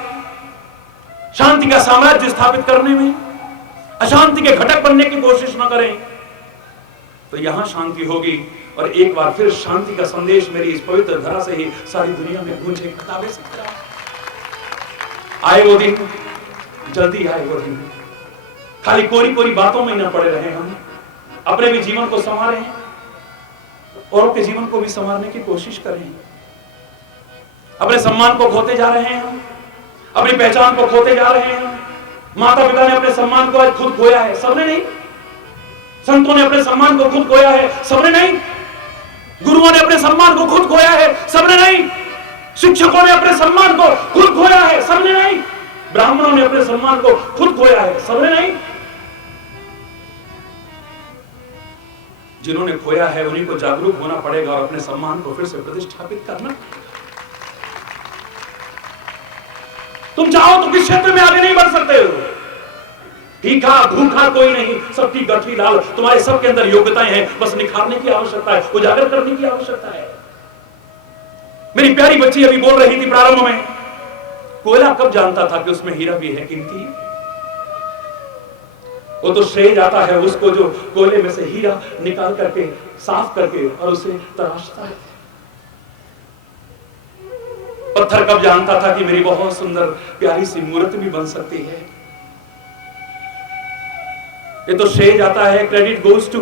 शांति का साम्राज्य स्थापित करने में, अशांति के घटक बनने की कोशिश न करें, तो यहां शांति होगी। और एक बार फिर शांति का संदेश मेरी इस पवित्र धरा से ही सारी दुनिया में गूंजेगा। आए वो दिन, जल्दी आए वो दिन। खाली कोरी कोरी बातों में न पड़े रहे, हम अपने भी जीवन को संवारें, औरों के जीवन को भी संवारने की कोशिश करें। अपने सम्मान को खोते जा रहे हैं हम, अपनी पहचान को खोते जा रहे हैं। माता पिता ने अपने सम्मान को आज खुद खोया है, सबने नहीं। संतों ने अपने सम्मान को खुद खोया है, सबने नहीं। गुरुओं ने अपने सम्मान को खुद खोया है, सबने नहीं। शिक्षकों ने अपने सम्मान को खुद खोया है, सबने नहीं। ब्राह्मणों ने अपने सम्मान को खुद खोया है, सबने नहीं। जिन्होंने खोया है उन्हीं को जागरूक होना पड़ेगा और अपने सम्मान को फिर से प्रतिष्ठापित करना। तुम चाहो तो किस क्षेत्र में आगे नहीं बढ़ सकते हो। तीखा भूखा कोई नहीं, सबकी गठरी लाल। तुम्हारे सबके अंदर योग्यताएं हैं, बस निखारने की आवश्यकता है, उजागर करने की आवश्यकता है। मेरी प्यारी बच्ची अभी बोल रही थी प्रारंभ में, कोयला कब जानता था कि उसमें हीरा भी है कीमती? वो तो श्रेय जाता है उसको जो कोयले में से हीरा निकाल करके, साफ करके और उसे तराशता है। पत्थर कब जानता था कि मेरी बहुत सुंदर प्यारी सी मूर्ति भी बन सकती है? ये तो श्रेय जाता है, credit goes to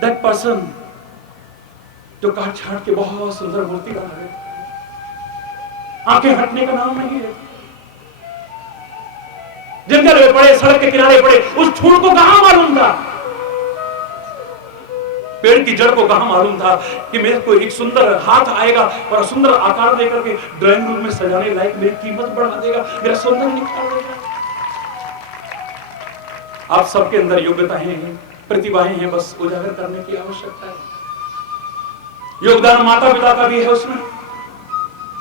that person जो काट छाट के बहुत सुंदर मूर्ति बना दे। आंखें हटने का नाम नहीं है। जंगल में पड़े, सड़क के किनारे पड़े, उस फूल को कहां मालूम था, पेड़ की जड़ को कहां मालूम था कि मेरे को एक सुंदर हाथ आएगा और सुंदर आकार देकर के ड्राइंग रूम में सजाने लायक मेरी कीमत बढ़ा देगा, मेरा सौंदर्य निखार देगा। आप सबके अंदर योग्यताएं हैं, प्रतिभाएं हैं, बस उजागर करने की आवश्यकता है। योगदान माता पिता का भी है, उसमें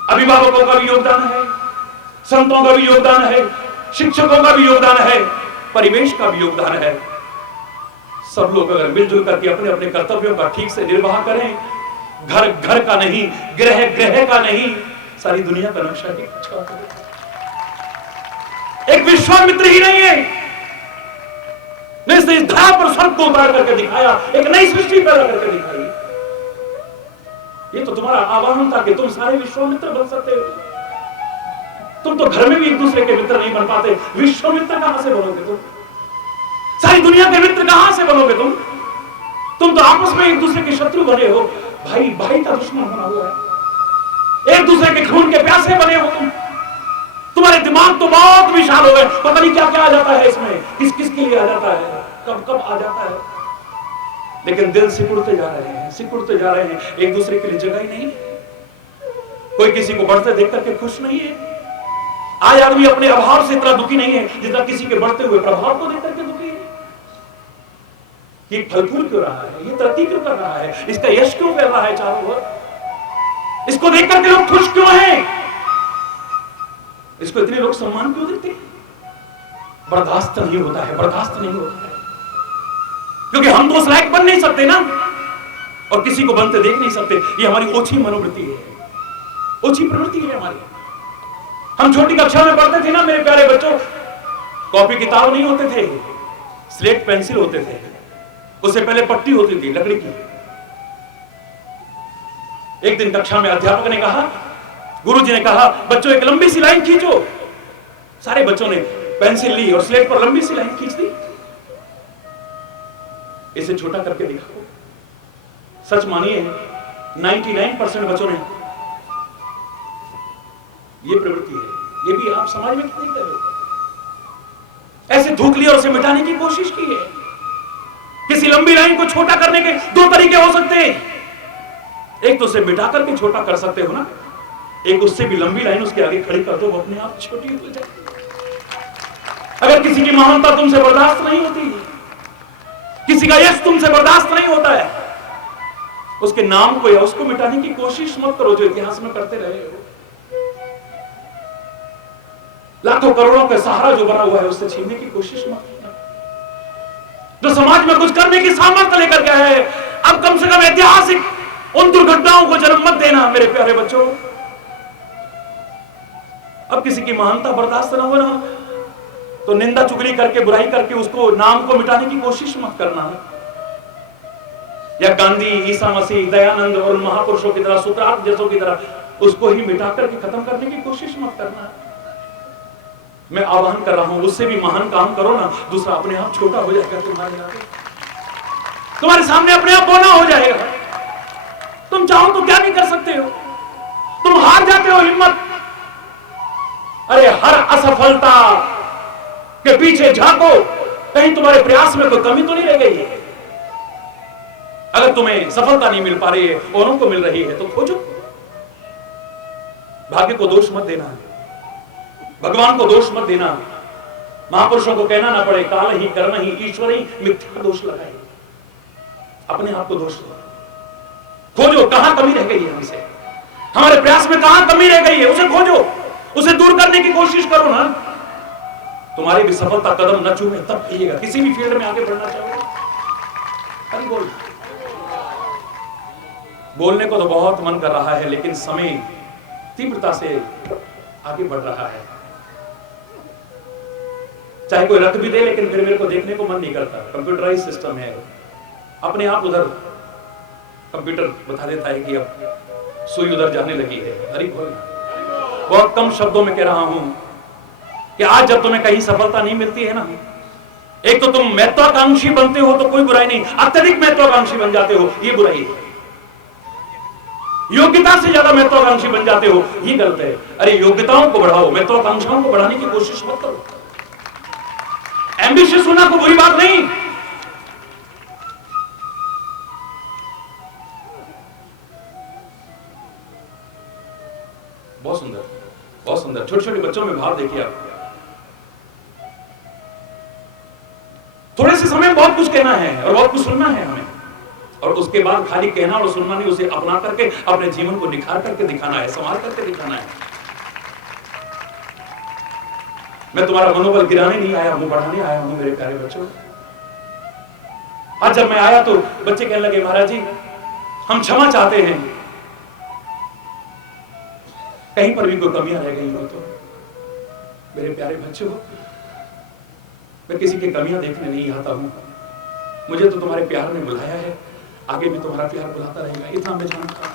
अभिभावकों का भी योगदान है, संतों का भी योगदान है, शिक्षकों का भी योगदान है, परिवेश का भी योगदान है। सब लोग अगर मिलजुल करके अपने अपने कर्तव्यों का ठीक से निर्वाह करें, घर घर का नहीं, ग्रह ग्रह का नहीं, सारी दुनिया का नक्शा ही कुछ करें। एक विश्वामित्र ही नहीं है, इस धरा पर स्वर्ग को उतार करके दिखाया, एक नई सृष्टि पैदा करके दिखाई। ये तो तुम्हारा आह्वान था कि तुम सारे विश्वामित्र बन सकते हो। तुम तो घर में भी एक दूसरे के मित्र नहीं बन पाते, विश्वामित्र कहां से बनोगे तुम? सारी दुनिया के मित्र कहां से बनोगे तुम? तुम तो आपस में एक दूसरे के शत्रु बने हो, भाई भाई का दुश्मन बना हुआ है, एक दूसरे के खून के प्यासे बने हो तुम। तुम्हारे दिमाग तो बहुत विशाल हो गए, पता नहीं क्या क्या आ जाता है इसमें, किस किस के लिए आ जाता है, कब कब आ जाता है। लेकिन दिल सिकुड़ते जा रहे हैं, सिकुड़ते जा रहे हैं, एक दूसरे के लिए जगह ही नहीं। कोई किसी को बढ़ते देख करके खुश नहीं है। आज आदमी अपने अभाव से इतना दुखी नहीं है जितना किसी के बढ़ते हुए प्रभाव को देख करके दुखी है। ये फल फूल क्यों रहा है, ये तरक्की क्यों कर रहा है, इसका यश क्यों फैल रहा है चारों ओर, इसको देख करके लोग खुश क्यों हैं, इसको इतने लोग सम्मान क्यों देते हैं? बर्दाश्त नहीं होता है, बर्दाश्त नहीं होता है, क्योंकि हम तो उस लायक बन नहीं सकते ना, और किसी को बनते देख नहीं सकते। ये हमारी ओछी मनोवृत्ति है, ओछी प्रवृत्ति है हमारी। हम छोटी कक्षा में पढ़ते थे ना मेरे प्यारे बच्चों, कॉपी किताब नहीं होते थे, स्लेट पेंसिल होते थे, उससे पहले पट्टी होती थी लकड़ी की। एक दिन कक्षा में अध्यापक ने कहा, गुरुजी ने कहा, बच्चों एक लंबी सी लाइन खींचो। सारे बच्चों ने पेंसिल ली और स्लेट पर लंबी सी लाइन खींच दी। इसे छोटा करके दिखाओ। सच मानिए 99% बच्चों ने, ये प्रवृत्ति है, ये भी आप समाज में कितने कर रहे हो, ऐसे धूक लिया और उसे मिटाने की कोशिश की है। किसी लंबी लाइन को छोटा करने के दो तरीके हो सकते हैं, एक तो उसे मिटा करके छोटा कर सकते हो ना, एक उससे भी लंबी लाइन उसके आगे खड़ी कर दो, वो अपने आप छोटी हो जाए। अगर किसी की महानता तुमसे बर्दाश्त नहीं होती, किसी का यश तुमसे बर्दाश्त नहीं होता है, उसके नाम को या उसको मिटाने की कोशिश मत करो जो इतिहास में करते रहे हो। लाखों करोड़ों का सहारा जो बना हुआ है उससे छीनने की कोशिश मत करना। जो समाज में कुछ करने की सामर्थ्य लेकर के है, अब कम से कम ऐतिहासिक उन दुर्घटनाओं को जन्म मत देना मेरे प्यारे बच्चों। अब किसी की महानता बर्दाश्त ना हो ना, तो निंदा चुगली करके बुराई करके उसको नाम को मिटाने की कोशिश मत करना। या गांधी, ईसा मसीह, दयानंद और महापुरुषों की तरह, सुकरात जैसों की तरह उसको ही मिटा करके खत्म करने की कोशिश मत करना। मैं आह्वान कर रहा हूं, उससे भी महान काम करो ना, दूसरा अपने आप छोटा हो जाएगा तुम्हारे सामने, अपने आप बोना हो जाएगा। तुम चाहो तो क्या नहीं कर सकते हो, तुम हार जाते हो हिम्मत। अरे हर असफलता के पीछे झांको, कहीं तुम्हारे प्रयास में कोई कमी तो नहीं रह गई है। अगर तुम्हें सफलता नहीं मिल पा रही है, औरों को मिल रही है, तो खोजो। भाग्य को दोष मत देना, भगवान को दोष मत देना, महापुरुषों को कहना ना पड़े काल ही कर्म ही ईश्वर ही मिथ्या दोष लगाए। अपने आप को दोष दो, खोजो कहां कमी रह गई है हमसे, हमारे प्रयास में कहां कमी रह गई है, उसे खोजो, उसे दूर करने की कोशिश करो ना। तुम्हारी भी सफलता कदम न चूमे तब कहिएगा, किसी भी फील्ड में आगे बढ़ना चाहोगे। अरे बोलने को तो बहुत मन कर रहा है, लेकिन समय तीव्रता से आगे बढ़ रहा है। चाहे कोई रख भी दे, लेकिन फिर मेरे को देखने को मन नहीं करता। कंप्यूटराइज सिस्टम है, अपने आप उधर कंप्यूटर बता देता है कि अब सुई उधर जाने लगी है। अरे बहुत कम शब्दों में कह रहा हूं कि आज जब तुम्हें कहीं सफलता नहीं मिलती है ना, एक तो तुम महत्वाकांक्षी बनते हो तो कोई बुराई नहीं, अत्यधिक महत्वाकांक्षी बन जाते हो ये बुराई है। योग्यता से ज्यादा महत्वाकांक्षी बन जाते हो ये गलत है। अरे योग्यताओं को बढ़ाओ, महत्वाकांक्षाओं को बढ़ाने की कोशिश मत करो। एम्बिशियस होना कोई बुरी बात नहीं, बहुत सुंदर, बहुत सुंदर। छोटे छोटे बच्चों में भाव देखिए आप। थोड़े से समय में बहुत कुछ कहना है और बहुत कुछ सुनना है हमें, और उसके बाद खाली कहना और सुनना नहीं, उसे अपना करके अपने जीवन को निखार करके दिखाना है, संवार करके दिखाना है। मैं तुम्हारा मनोबल गिराने नहीं आया हूं, बढ़ाने आया हूं मेरे प्यारे बच्चों। आज जब मैं आया तो बच्चे कहने लगे, महाराज जी हम क्षमा चाहते हैं, कहीं पर भी कोई कमियां रह गई हो तो। मेरे प्यारे बच्चों, मैं किसी की कमियां देखने नहीं आता हूं, मुझे तो तुम्हारे प्यार ने बुलाया है, आगे भी तुम्हारा प्यार बुलाता रहेगा, इतना मैं जानता हूं।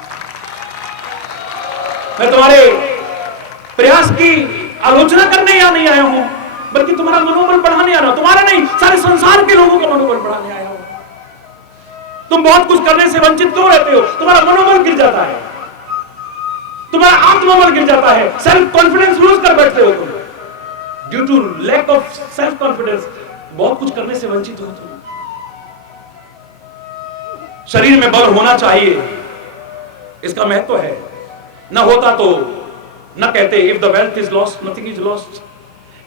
मैं तुम्हारे प्रयास की आलोचना करने यहाँ नहीं आया हूं, बल्कि तुम्हारा मनोबल बढ़ाने आ रहा हूं। तुम्हारा नहीं, सारे संसार के लोगों का मनोबल बढ़ाने आया हूं। तुम बहुत कुछ करने से वंचित क्यों रहते हो? तुम्हारा मनोबल गिर जाता है, तुम्हारा आत्मबल गिर जाता है, सेल्फ कॉन्फिडेंस लूज कर बैठते हो तुम, due to lack of self confidence. बहुत कुछ करने से वंचित हो तुम। शरीर में बल होना चाहिए, इसका महत्व है। न होता तो न कहते if the wealth is lost nothing is lost,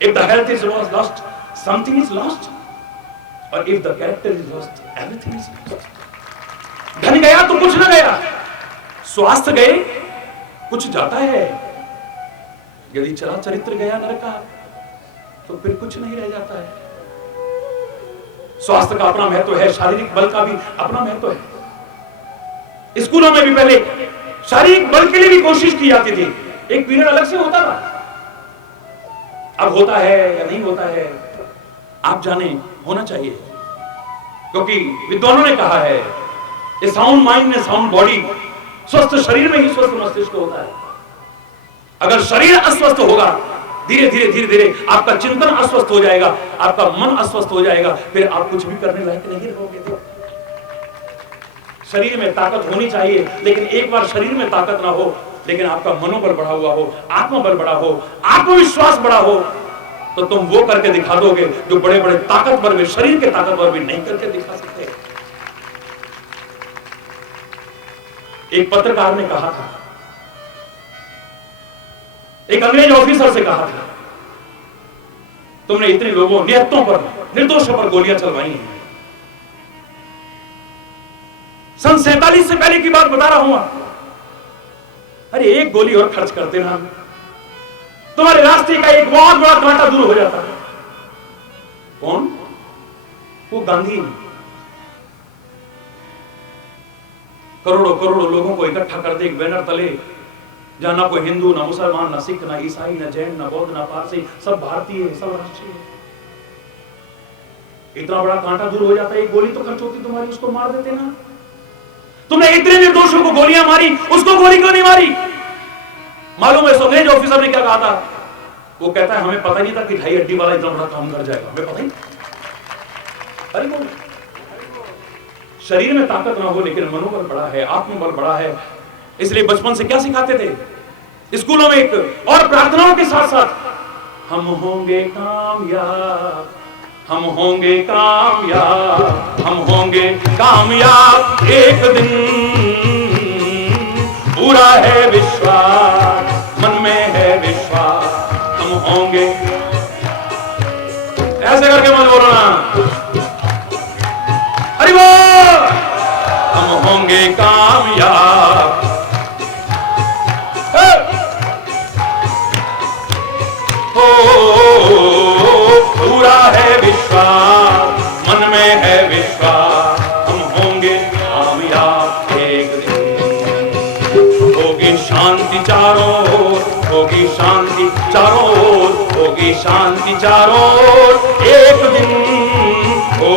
if the health is lost something is lost, और if the character is lost everything is lost. धन गया तो कुछ न गया, स्वास्थ्य गए कुछ जाता है, यदि चला चरित्र गया नरका तो फिर कुछ नहीं रह जाता है। स्वास्थ्य का अपना महत्व है, शारीरिक बल का भी अपना महत्व है। स्कूलों में भी पहले शारीरिक बल के लिए भी कोशिश की जाती थी, एक पीरियड अलग से होता था। अब होता है या नहीं होता है आप जाने, होना चाहिए, क्योंकि विद्वानों ने कहा है a sound mind a sound body, स्वस्थ शरीर में ही स्वस्थ मस्तिष्क होता है। अगर शरीर अस्वस्थ होगा, धीरे धीरे धीरे धीरे आपका चिंतन अस्वस्थ हो जाएगा, आपका मन अस्वस्थ हो जाएगा, फिर आप कुछ भी करने लायक नहीं रहोगे। शरीर में ताकत होनी चाहिए, लेकिन एक बार शरीर में ताकत ना हो, लेकिन आपका मनोबल बढ़ा हुआ हो, आत्मबल बढ़ा हो, आत्मविश्वास बढ़ा हो, तो तुम वो करके दिखा दोगे जो बड़े बड़े ताकतवर भी, शरीर के ताकतवर भी नहीं करके दिखा सकते। एक पत्रकार ने कहा था, एक अंग्रेज ऑफिसर से कहा था, तुमने इतने लोगों, निहत्तों पर, निर्दोषों पर गोलियां चलवाई हैं। सन 47 से पहले की बात बता रहा हूं। अरे एक गोली और खर्च करते ना, तुम्हारे रास्ते का एक बहुत बड़ा कांटा दूर हो जाता है। कौन? वो गांधी। करोड़ों करोड़ों लोगों को इकट्ठा कर दे एक बैनर तले, जहां ना कोई हिंदू, ना मुसलमान, ना सिख, ना ईसाई, ना जैन, ना बौद्ध, ना पारसी, सब भारतीय, सब राष्ट्रीय। इतना बड़ा कांटा दूर हो जाता है, एक गोली तो खर्च होती तुम्हारी, उसको मार देते ना। तुमने इतने निर्दोषों को गोलियां मारी, उसको गोली क्यों नहीं मारी? मालूम है अंग्रेज ऑफिसर ने क्या कहा था? वो कहता है हमें पता नहीं था कि ढाई हड्डी वाला इतना बड़ा काम कर जाएगा, हमें पता ही। अरे वो शरीर में ताकत ना हो, लेकिन मनोबल बड़ा है, आत्मबल बड़ा है। इसलिए बचपन से क्या सिखाते थे स्कूलों में, एक और प्रार्थनाओं के साथ साथ, हम होंगे कामयाब, हम होंगे कामयाब, हम होंगे कामयाब एक दिन, पूरा है विश्वास, मन में है विश्वास, हम होंगे। ऐसे करके मत बोलना, अरे वो हम होंगे कामयाब, पूरा है विश्वास, मन में है विश्वास, हम होंगे कामयाब एक दिन। होगी शांति चारों ओर, होगी शांति चारों ओर, होगी शांति चारों ओर एक दिन। ओ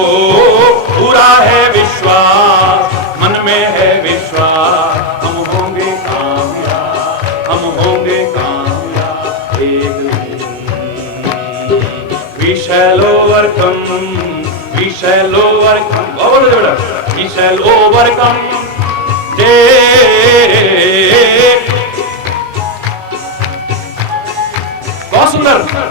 पूरा है विश्वास, मन में है विश्वास, हम होंगे कामयाब, हम होंगे कामयाब एक दिन। We shall overcome, we shall overcome, we shall overcome, बहुत सुंदर।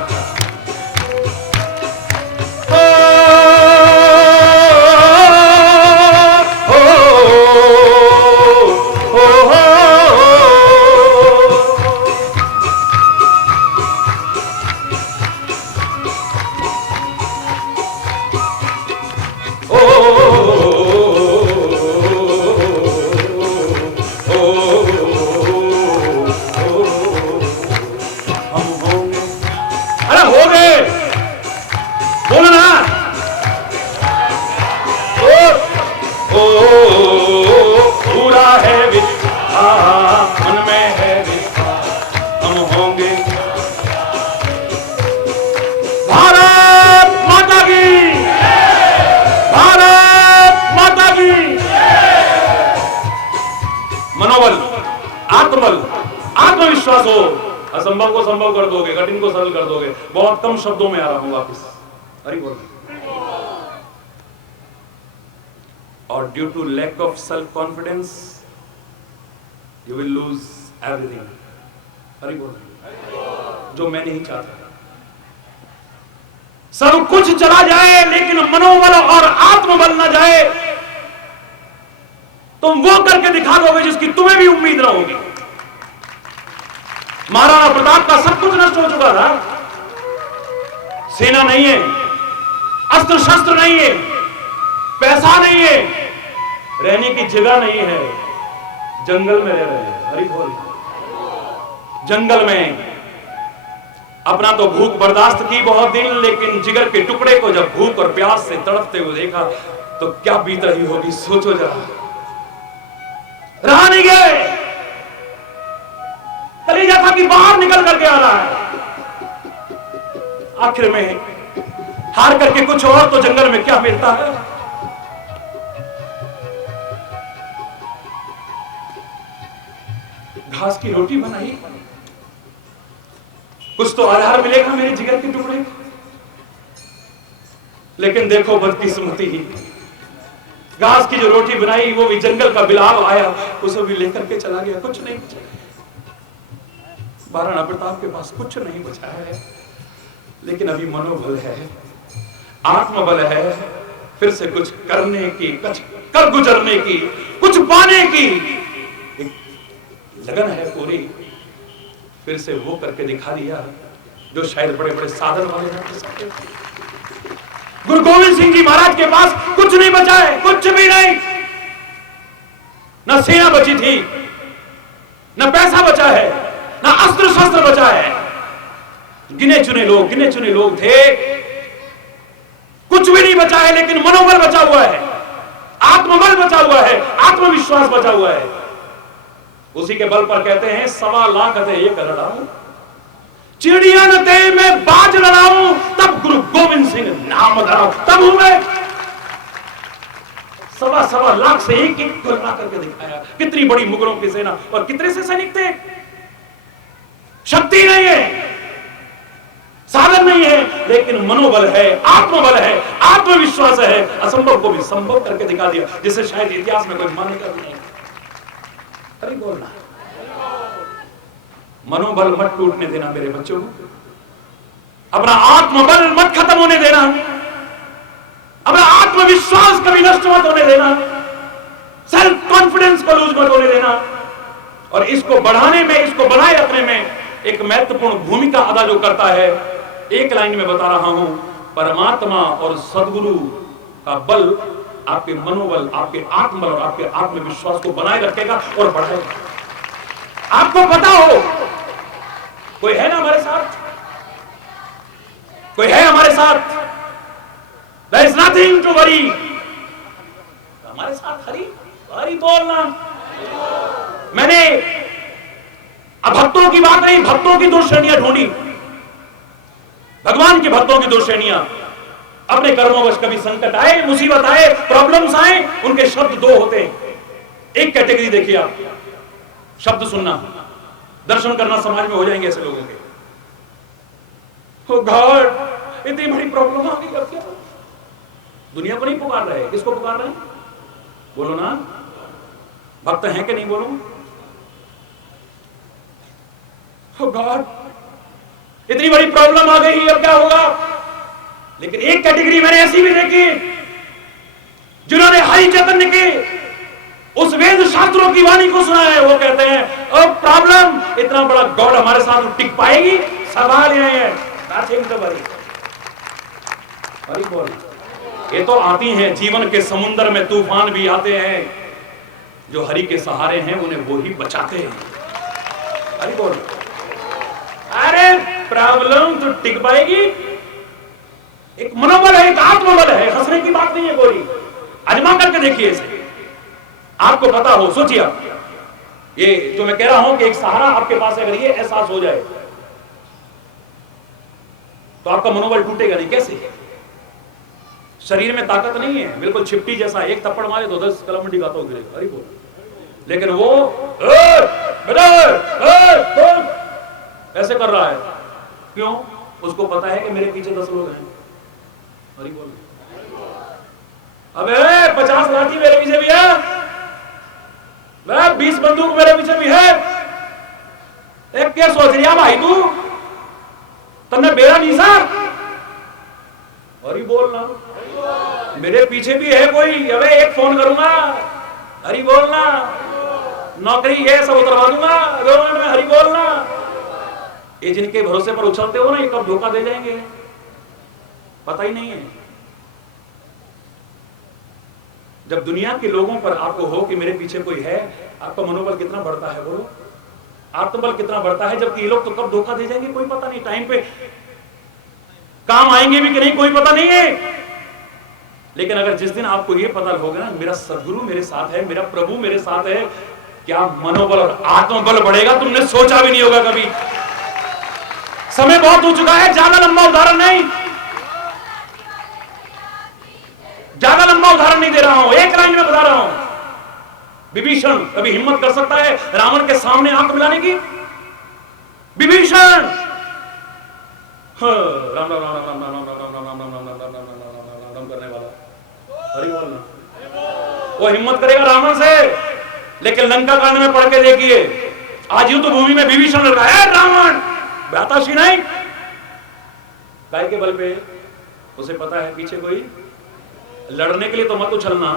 विश्वास हो, असंभव को संभव कर दोगे, कठिन को सरल कर दोगे। बहुत कम शब्दों में आ रहा हूं वापिस, हरि बोल। और due to lack of self confidence you will lose everything, Hari बोल। जो मैं नहीं चाहता, सब कुछ चला जाए लेकिन मनोबल और आत्मबल ना जाए, तुम वो करके दिखा दोगे जिसकी तुम्हें भी उम्मीद ना होगी। महाराणा प्रताप का सब कुछ नष्ट हो चुका था, सेना नहीं है, अस्त्र शस्त्र नहीं है, पैसा नहीं है, रहने की जगह नहीं है, जंगल में रह रहे हैं, हरि बोल। जंगल में अपना तो भूख बर्दाश्त की बहुत दिन, लेकिन जिगर के टुकड़े को जब भूख और प्यास से तड़पते हुए देखा तो क्या बीत रही होगी, सोचो जरा। रहा नहीं गए, कलेजा था कि बाहर निकल करके आ रहा है, आखिर में हार करके कुछ और तो जंगल में क्या मिलता है। घास की रोटी बनाई, कुछ तो आधार मिलेगा मेरे जिगर के टुकड़े। लेकिन देखो बदकिस्मती ही, घास की जो रोटी बनाई वो भी जंगल का बिलाव आया, उसे भी लेकर के चला गया, कुछ नहीं बचा। महाराणा प्रताप के पास कुछ नहीं बचा है, लेकिन अभी मनोबल है, आत्मबल है, फिर से कुछ करने की, कुछ कर गुजरने की, कुछ पाने की लगन है पूरी। फिर से वो करके दिखा दिया जो शायद बड़े बड़े साधन वाले नहीं कर सकते। गुरु गोविंद सिंह जी महाराज के पास कुछ नहीं बचा है, कुछ भी नहीं। न सेना बची थी, न पैसा बचा है, न अस्त्र शस्त्र बचा है। गिने चुने लोग थे, कुछ भी नहीं बचा है, लेकिन मनोबल बचा हुआ है, आत्मबल बचा हुआ है, आत्मविश्वास बचा हुआ है। उसी के बल पर कहते हैं 1.25 लाख थे एक लड़ाऊं, चिड़िया न ते मैं बाज लड़ाऊं, तब गुरु गोविंद सिंह नाम धराऊं, तब हूं मैं। 1.25 लाख से एक को लड़ा करके दिखाया। कितनी बड़ी मुगलों की सेना और कितने से सैनिक थे। शक्ति नहीं है, साधन नहीं है, लेकिन मनोबल है, आत्मबल है, आत्मविश्वास है। असंभव को भी संभव करके दिखा दिया, जिसे शायद इतिहास में कोई मानेगा भी नहीं। अरे बोलना, मनोबल मत टूटने देना मेरे बच्चों, अपना आत्मबल मत खत्म होने देना, अपना आत्मविश्वास कभी नष्ट मत होने देना, सेल्फ कॉन्फिडेंस को लूज मत होने देना। और इसको बढ़ाने में, इसको बनाए रखने में एक महत्वपूर्ण भूमिका अदा जो करता है, एक लाइन में बता रहा हूं, परमात्मा और सदगुरु का बल आपके मनोबल, आपके आत्मबल और आपके आत्मविश्वास को बनाए रखेगा और बढ़ाएगा। आपको पता हो कोई है ना हमारे साथ, कोई है हमारे साथ, there is nothing to worry, हमारे साथ हरि बोलना। मैंने अब भक्तों की बात नहीं, भक्तों की 2 श्रेणियां ढूंढी, भगवान के भक्तों की 2 श्रेणियां। अपने कर्मों कभी संकट आए, मुसीबत आए, प्रॉब्लम्स आए, उनके शब्द 2 होते हैं। एक कैटेगरी देखिए आप, शब्द सुनना, दर्शन करना समाज में हो जाएंगे ऐसे लोगों के। ओ गॉड, इतनी बड़ी प्रॉब्लम आ गई, अब क्या? दुनिया को नहीं पुकार रहे, किसको पुकार रहे हैं? बोलो ना, भक्त हैं कि नहीं? बोलो। ओ गॉड, इतनी बड़ी प्रॉब्लम आ गई, अब क्या होगा? लेकिन एक कैटेगरी मैंने ऐसी भी देखी जिन्होंने हरि चैतन्य के उस वेद शास्त्रों की वाणी को सुना है। वो कहते हैं अब प्रॉब्लम, इतना बड़ा गॉड हमारे साथ टिक पाएगी? सवाल यह है, हरि बोल। ये तो आती हैं, जीवन के समुद्र में तूफान भी आते हैं, जो हरि के सहारे हैं उन्हें वो ही बचाते हैं। हरि बोल। अरे प्रॉब्लम तो टिक पाएगी, एक मनोबल है, एक आत्मबल है, हंसने की बात नहीं है कोई। आजमा करके देखिए इसे, आपको पता हो। सोचिए आप, ये जो मैं कह रहा हूं कि एक सहारा आपके पास अगर ये एहसास हो जाए तो आपका मनोबल टूटेगा नहीं। कैसे? शरीर में ताकत नहीं है, बिल्कुल छिपटी जैसा, एक थप्पड़ मारे तो 10 कलम मंडी गाता हो गिरेगा। अरे बोल। लेकिन वो ऐसे कर रहा है, क्यों? उसको पता है कि मेरे पीछे 10 लोग हैं। हरि बोल। अबे 50 लाठी मेरे पीछे भी है, 20 बंदूक मेरे पीछे भी है। एक क्या सोच रही है भाई तू? तन्ने बेड़ा नहीं सर। हरि बोलना, मेरे पीछे भी है कोई। अबे एक फोन करूंगा, हरि बोलना, नौकरी ये सब उतरवा दूंगा 2 मिनट में। हरि बोलना। ये जिनके भरोसे पर उछलते हो ना, ये कब धोखा दे जाएंगे पता ही नहीं है। जब दुनिया के लोगों पर आपको हो कि मेरे पीछे कोई है, आपका मनोबल कितना बढ़ता है, बोलो आत्मबल कितना बढ़ता है। जबकि ये लोग तो कब धोखा दे जाएंगे कोई पता नहीं, टाइम पे काम आएंगे भी कि नहीं कोई पता नहीं है। लेकिन अगर जिस दिन आपको ये पता होगा ना मेरा सदगुरु मेरे साथ है, मेरा प्रभु मेरे साथ है, क्या मनोबल और आत्मबल बढ़ेगा, तुमने सोचा भी नहीं होगा कभी। समय बहुत हो चुका है, ज्यादा लंबा उदाहरण नहीं, ज्यादा लंबा उदाहरण नहीं दे रहा हूं, एक लाइन में बता रहा हूं। विभीषण कभी हिम्मत कर सकता है रावण के सामने आंख मिलाने की? विभीषण राम राम राम राम राम राम राम राम राम राम राम राम राम राम राम करने वाला, हरि बोलना। वो हिम्मत करेगा रावण से, लेकिन लंका कांड में पढ़ के देखिए, आज युद्ध भूमि में विभीषण लड़ रहा है, रावण बेताशी नहीं। गाय के बल पे उसे पता है पीछे कोई। लड़ने के लिए तो मत उछलना,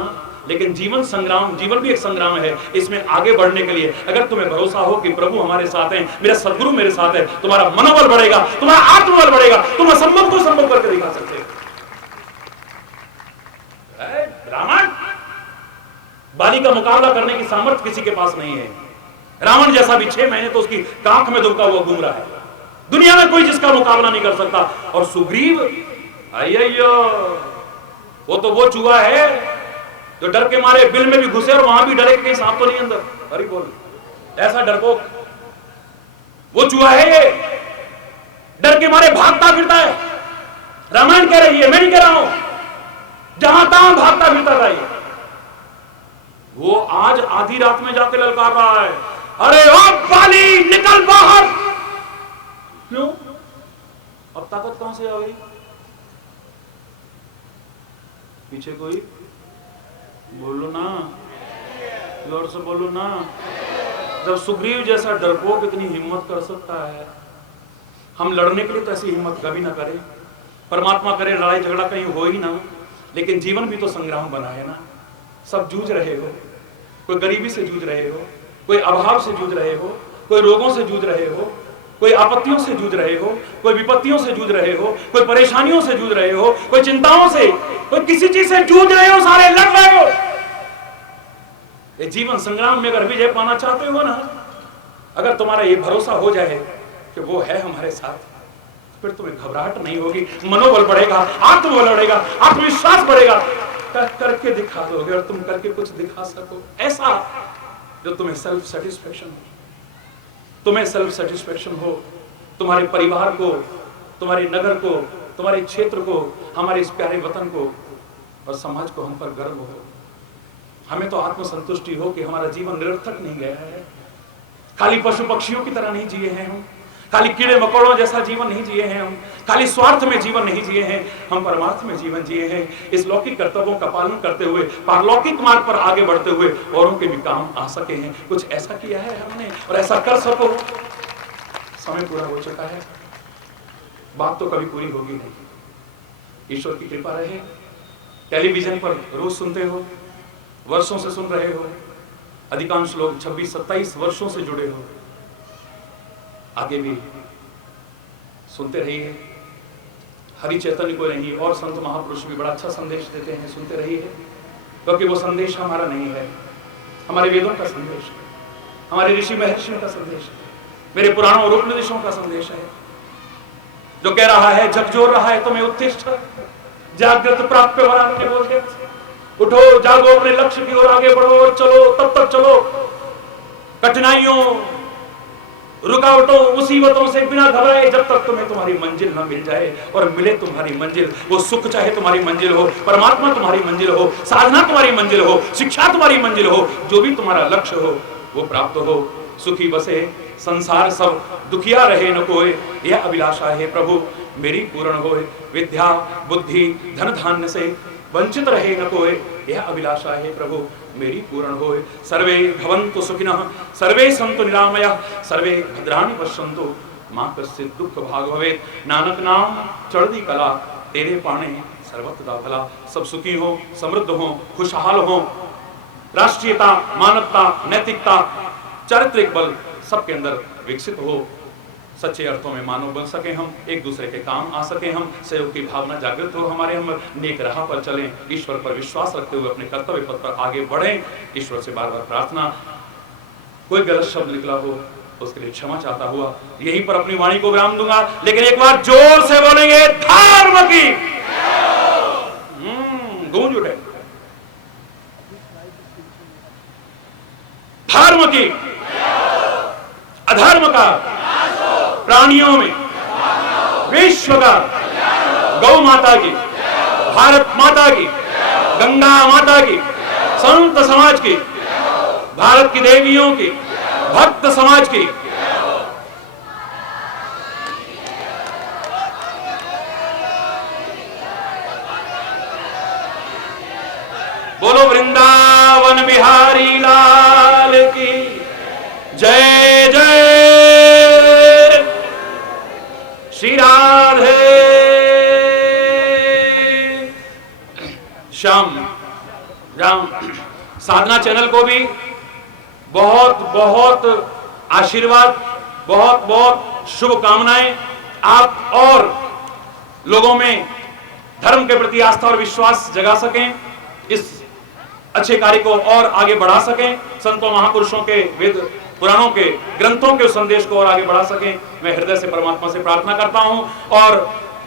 लेकिन जीवन संग्राम, जीवन भी एक संग्राम है, इसमें आगे बढ़ने के लिए अगर तुम्हें भरोसा हो कि प्रभु हमारे साथ हैं, मेरा सदगुरु मेरे साथ है, तुम्हारा मनोबल बढ़ेगा, तुम्हारा आत्मबल बढ़ेगा, तुम असंभव को संभव करके दिखा सकते हो। रावण बाली का मुकाबला करने की सामर्थ्य किसी के पास नहीं है। रावण जैसा भी 6 महीने तो उसकी कांख में दुबका हुआ घूम रहा है, दुनिया में कोई जिसका मुकाबला नहीं कर सकता। और सुग्रीव, अय्यो वो तो वो चूहा है जो डर के मारे बिल में भी घुसे और वहां भी डरे कहीं सांप तो नहीं अंदर। अरे बोल, ऐसा डरपोक वो चूहा है, ये डर के मारे भागता फिरता है। रामायण कह रही है, मैं नहीं कह रहा हूं, जहां तहां भागता फिरता था ये। वो आज आधी रात में जाके ललकार रहा है, अरे ओ बाली निकल बाहर। क्यों? अब ताकत कहां से आ गई? पीछे कोई? बोलो ना, जोर से बोलो ना। जब सुग्रीव जैसा डरपोक इतनी हिम्मत कर सकता है, हम लड़ने के लिए तो ऐसी हिम्मत कभी ना करें। परमात्मा करे लड़ाई झगड़ा कहीं हो ही ना, लेकिन जीवन भी तो संग्राम बना है ना। सब जूझ रहे हो, कोई गरीबी से जूझ रहे हो, कोई अभाव से जूझ रहे हो, कोई रोगों से जूझ रहे हो, कोई आपत्तियों से जूझ रहे हो, कोई विपत्तियों से जूझ रहे हो, कोई परेशानियों से जूझ रहे हो, कोई चिंताओं से, कोई किसी चीज से जूझ रहे हो, सारे लड़ रहे हो। ये जीवन संग्राम में अगर विजय पाना चाहते हो ना, अगर तुम्हारा ये भरोसा हो जाए कि वो है हमारे साथ, फिर तुम्हें घबराहट नहीं होगी, मनोबल बढ़ेगा, आत्मबल बढ़ेगा, आत्मविश्वास बढ़ेगा। करके दिखा दोगे और तुम करके कुछ दिखा सको, ऐसा जो तुम्हें सेल्फ सेटिस्फेक्शन हो, तुम्हें सेल्फ सेटिस्फेक्शन हो, तुम्हारे परिवार को, तुम्हारे नगर को, तुम्हारे क्षेत्र को, हमारे इस प्यारे वतन को और समाज को हम पर गर्व हो। हमें तो आत्मसंतुष्टि हो कि हमारा जीवन निरर्थक नहीं गया है, खाली पशु पक्षियों की तरह नहीं जिए हैं हम, खाली कीड़े मकोड़ों जैसा जीवन नहीं जिए हैं हम, खाली स्वार्थ में जीवन नहीं जिए हैं, हम परमार्थ में जीवन जिए हैं। इस लौकिक कर्तव्यों का पालन करते हुए पारलौकिक मार्ग पर आगे बढ़ते हुए औरों के भी काम आ सके हैं, कुछ ऐसा किया है हमने और ऐसा कर सको। समय पूरा हो चुका है, बात तो कभी पूरी होगी नहीं। ईश्वर की कृपा रहे, टेलीविजन पर रोज सुनते हो, वर्षों से सुन रहे हो, अधिकांश लोग 26-27 वर्षों से जुड़े हो, आगे भी सुनते रहिए। हरि चैतन्य को नहीं और संत महापुरुष भी बड़ा अच्छा संदेश देते हैं, सुनते रहिए, क्योंकि वो संदेश हमारा नहीं है, हमारे वेदों का संदेश है, हमारे ऋषि महर्षियों का संदेश है, मेरे पुराणों और उपनिषदों का संदेश है, जो कह रहा है झकझोर रहा है तुम्हें उत्तिष्ठ जागृत प्राप्त वरान्य बोलते, उठो जागो, अपने लक्ष्य की ओर आगे बढ़ो और चलो, तब तक चलो। कठिनाइयों, रुकावटों, मुसीबतों से बिना घबराए, जब तक तुम्हें तुम्हारी मंजिल न मिल जाए और मिले तुम्हारी मंजिल, वो सुख चाहे तुम्हारी मंजिल हो, परमात्मा तुम्हारी मंजिल हो, साधना तुम्हारी मंजिल हो, शिक्षा तुम्हारी मंजिल हो, जो भी तुम्हारा लक्ष्य हो वो प्राप्त हो। सुखी बसे संसार सब दुखिया रहे न कोय, यह अभिलाषा है प्रभु मेरी पूर्ण होए। विद्या बुद्धि धन धान्य से वंचित रहे न कोय, यह अभिलाषा है प्रभु मेरी पूर्ण होए। सर्वे भवन्तु सुखिनः सर्वे सन्तु निरामयाः सर्वे भद्राणि पश्यन्तु मां कश्चित् दुख भाग भवेत्। नानक नाम चढ़दी कला तेरे पाणे सर्वत्र भला। सब सुखी हो, समृद्ध हो, खुशहाल हो, राष्ट्रीयता, मानवता, नैतिकता, चारित्रिक बल सबके अंदर विकसित हो, सच्चे अर्थों में मानव बन सके, हम एक दूसरे के काम आ सके, हम सहयोग की भावना जागृत हो हमारे, हम नेक राह पर चलें, ईश्वर पर विश्वास रखते हुए अपने कर्तव्य पथ पर आगे बढ़ें। ईश्वर से बार बार प्रार्थना, कोई गलत शब्द निकला हो उसके लिए क्षमा चाहता हुआ यहीं पर अपनी वाणी को विराम दूंगा। लेकिन एक बार जोर से बोलेंगे धर्म की गूंज उठे, धर्म की, अधर्म का प्राणियों में, विश्व का, गौ माता की, भारत माता की, गंगा माता की, संत समाज की, भारत की देवियों की, भक्त समाज की, बोलो वृंदावन बिहारी लाल की जय जय। श्री राधे श्याम राम। साधना चैनल को भी बहुत बहुत आशीर्वाद, बहुत बहुत शुभकामनाएं। आप और लोगों में धर्म के प्रति आस्था और विश्वास जगा सकें, इस अच्छे कार्य को और आगे बढ़ा सकें, संतों महापुरुषों के वेद पुराणों के ग्रंथों के संदेश को और आगे बढ़ा सकें। मैं हृदय से परमात्मा से प्रार्थना करता हूं। और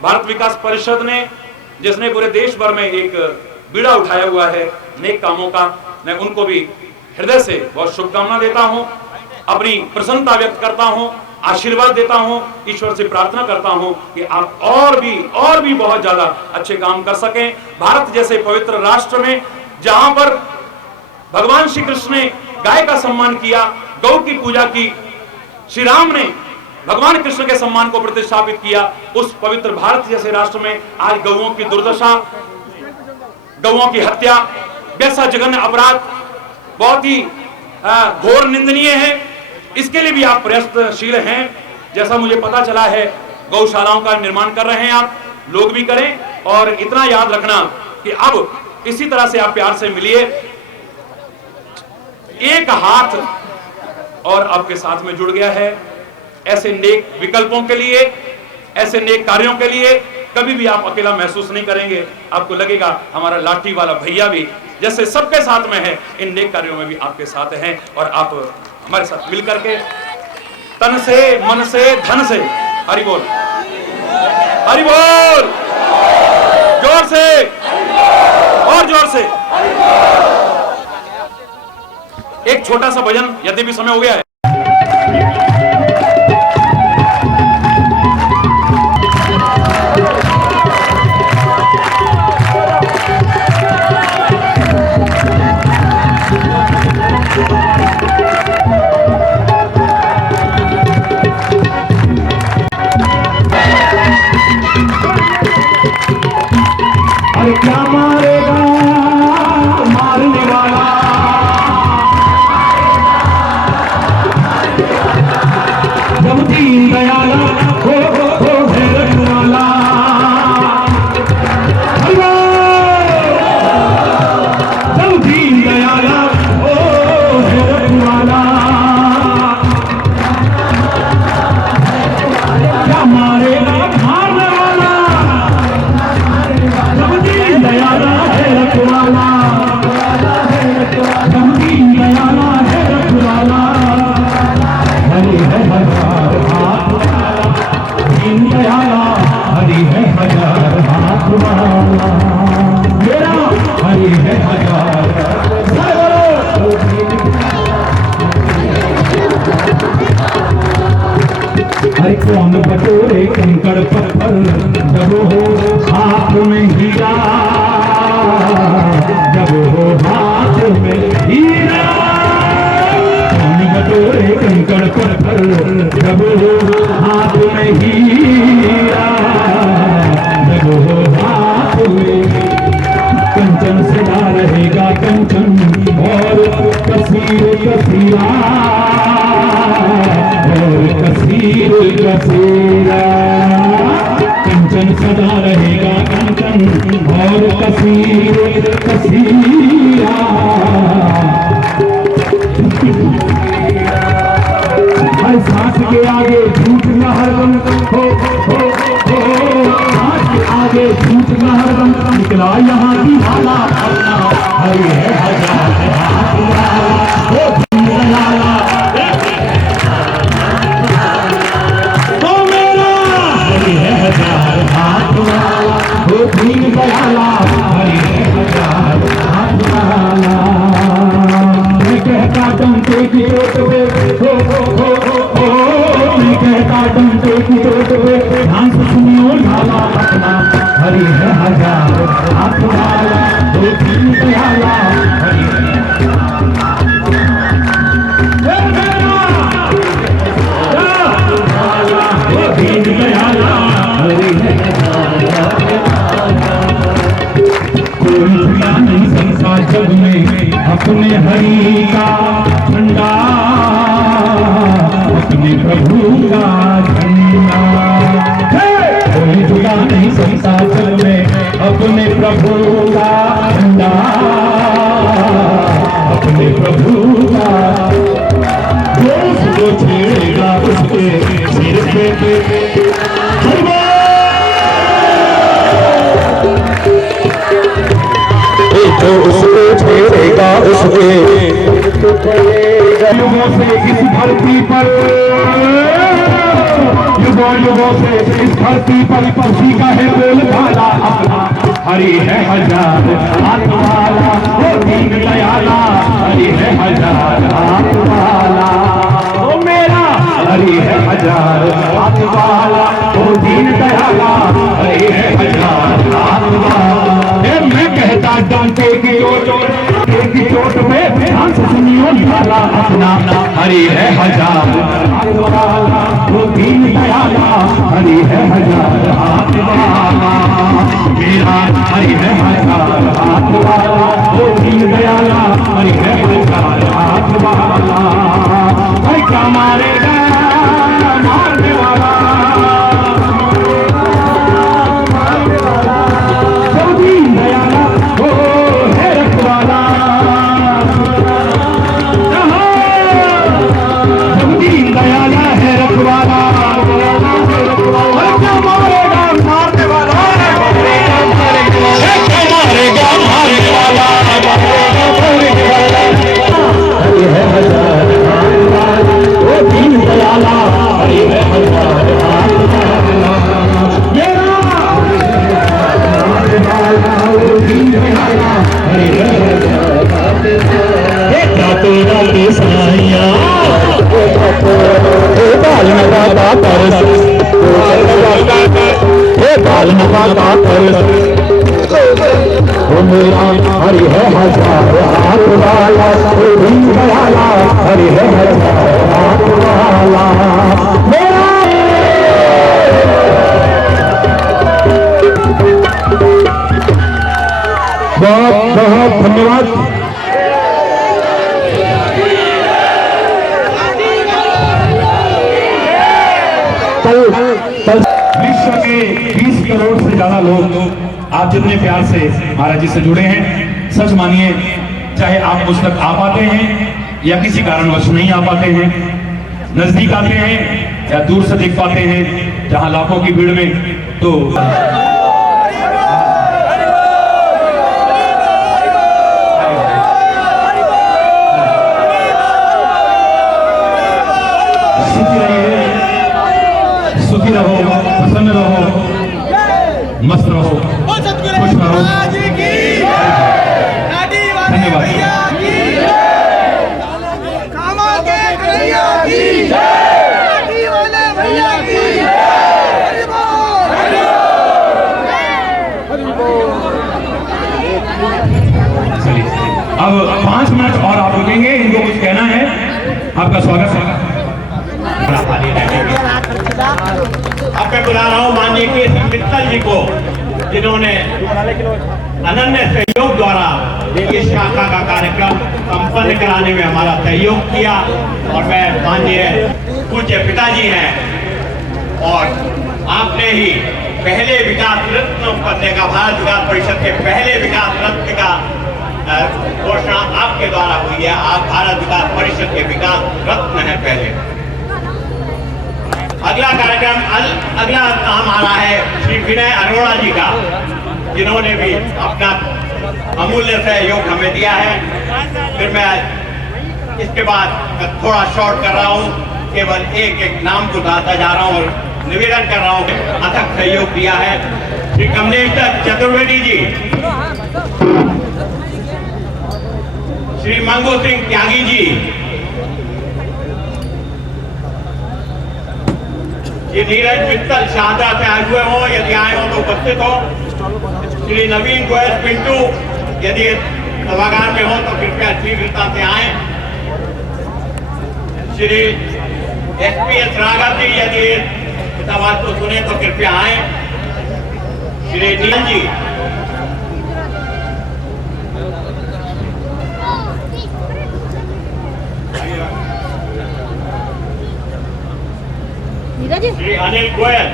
भारत विकास परिषद ने, जिसने पूरे देश भर में एक बीड़ा उठाया हुआ है नेक कामों का, मैं उनको भी हृदय से बहुत शुभकामना देता हूं, अपनी प्रसन्नता व्यक्त करता हूं, आशीर्वाद देता हूं, ईश्वर से प्रार्थना करता हूं कि आप और भी बहुत ज्यादा अच्छे काम कर सकें। भारत जैसे पवित्र राष्ट्र में, जहां पर भगवान श्री कृष्ण ने गाय का सम्मान किया, गौ की पूजा की, श्री राम ने भगवान कृष्ण के सम्मान को प्रतिष्ठापित किया, उस पवित्र भारत जैसे राष्ट्र में आज गौओं की दुर्दशा, गौओं की हत्या जैसा जघन्य अपराध बहुत ही घोर निंदनीय है। इसके लिए भी आप प्रयत्नशील हैं, जैसा मुझे पता चला है। गौशालाओं का निर्माण कर रहे हैं आप, लोग भी करें। और इतना याद रखना कि अब इसी तरह से आप प्यार से मिलिए, एक हाथ और आपके साथ में जुड़ गया है। ऐसे नेक विकल्पों के लिए, ऐसे नेक कार्यों के लिए कभी भी आप अकेला महसूस नहीं करेंगे। आपको लगेगा हमारा लाठी वाला भैया भी जैसे सबके साथ में है, इन नेक कार्यों में भी आपके साथ हैं। और आप हमारे साथ मिलकर के तन से, मन से, धन से, हरि बोल, हरि बोल, जोर से और जोर से। एक छोटा सा भजन, यद्यपि समय हो गया है। क्या मारेगा मारने वाला, जब दीन दयाला हो है रखवाला, जब दीन दयाला हो है रखवाला, क्या मारेगा मारने वाला, जब दीन दयाला है रखवाला, जब दीन दयाला है रखवाला। हरि है हजार हाथ वाला, दीन दयाला हरि है हजार हाथ वाला, मेरा हरि है हजार। हरि कौन बटोरे कंकड़ पत्थर, जब हो हाथ में हीरा, जब हो हाथ में हीरा, कौन बटोरे कंकड़ पत्थर, कसीरा और कसीर कसीरा कंचन सदा रहेगा कंचन और कसीर कसीरा हर सांस के आगे झूठ न हरदम हो सांस के आगे झूठ न हरदम निकला यहाँ की हाला अपना हरि है हजार हाथ वाला हो दीनदयाला तो मेरा हरि है हजार हाथ वाला हो दीनदयाला हरि है हजार हाथ वाला मैं कहता डंके की चोट पे मैं कहता डंके की चोट पे ध्यान से सुनियो लाला अपना हरि है हजार हाथ वाला दो तीन दयाला हरि है तीन दयाला हरि है कोई झूला नहीं संसार जग में अपने हरि का झंडा अपने प्रभु का झंडा कोई झूला नहीं संसार जग में अपने प्रभु का झंडा अपने प्रभु का जो उसको छेड़ेगा उसके सिर पे जो उसको छेड़ेगा उसके युगों से इस धरती पर युगों से इस धरती पर उसी का है बोल भाला अपना हरि है हजार हाथ वाला वो दीन दयाला हरि है हजार हाथ वाला वो मेरा हरि है हजार हाथ वाला वो दीन दयाला हरि है हजार हाथ वाला मैं कहता डंके की चोट में ध्यान से सुनियो निकाला अपना हरि है हजार हाथ वाला वो दीन दयाला हरि है हजार हाथ वाला मेरा हरि है हजार हाथ वाला वो दीन दयाला हरि है हजार हाथ वाला भाई क्या मारेगा मारने वाला सब दीन दयाला वो है रखवाला सब दीन दयाला है रखवाला क्या मारेगा मारने वाला क्या मारेगा मारने वाला हरि है हजार हाथ वाला वो दीन दयाला हरि है हजार हाथ वाला मेरा वो दीन दयाला हरि है हजार हाथ वाला तेरा साइया बाल नवादा परस बाल नवादा परस वो मेरा हरि है हजार हाथ वाला वो दीन दयाला हरि है हजार हाथ वाला मेरा बहुत बहुत धन्यवाद। विश्व के 20 करोड़ से ज्यादा लोग आप जितने प्यार से महाराज जी से जुड़े हैं, सच मानिए चाहे आप मुझ तक आ पाते हैं या किसी कारणवश नहीं आ पाते हैं, नजदीक आते हैं या दूर से दिख पाते हैं जहां लाखों की भीड़ में, तो सुखी रहो, प्रसन्न रहो, मस्त रहो, खुश रहो। धन्यवाद। अब 5 मिनट और आप रुकेंगे, इनको कुछ कहना है। आपका स्वागत है। अब मैं बुला रहा हूँ माननीय के मित्तल जी को, जिन्होंने अनन्य सहयोग द्वारा इस शाखा का कार्यक्रम संपन्न कराने में हमारा सहयोग किया। और मैं माननीय पूज्य पिताजी हैं और आपने ही पहले विकास रत्न करने का, भारत विकास परिषद के पहले विकास रत्न का घोषणा आपके द्वारा हुई है। आप भारत विकास परिषद के विकास रत्न है पहले। अगला कार्यक्रम, अगला नाम आ रहा है श्री विनय अरोड़ा जी का, जिन्होंने भी अपना अमूल्य सहयोग हमें दिया है। फिर मैं इसके बाद थोड़ा शॉर्ट कर रहा हूँ, केवल एक एक नाम को बताता जा रहा हूँ और निवेदन कर रहा हूँ। अथक सहयोग दिया है श्री कमलेश चतुर्वेदी जी, श्री मंगू सिंह त्यागी जी, ये नीरज मित्तल शारदा से आए हुए हो, यदि आए हो तो उपस्थित हो। श्री नवीन गोयल पिंटू यदि सभागार में हो तो कृपया शीघ्रता से आए। श्री SPS राघव जी यदि इस आवाज को सुने तो कृपया आए। श्री नील जी, श्री अनिल गोयल,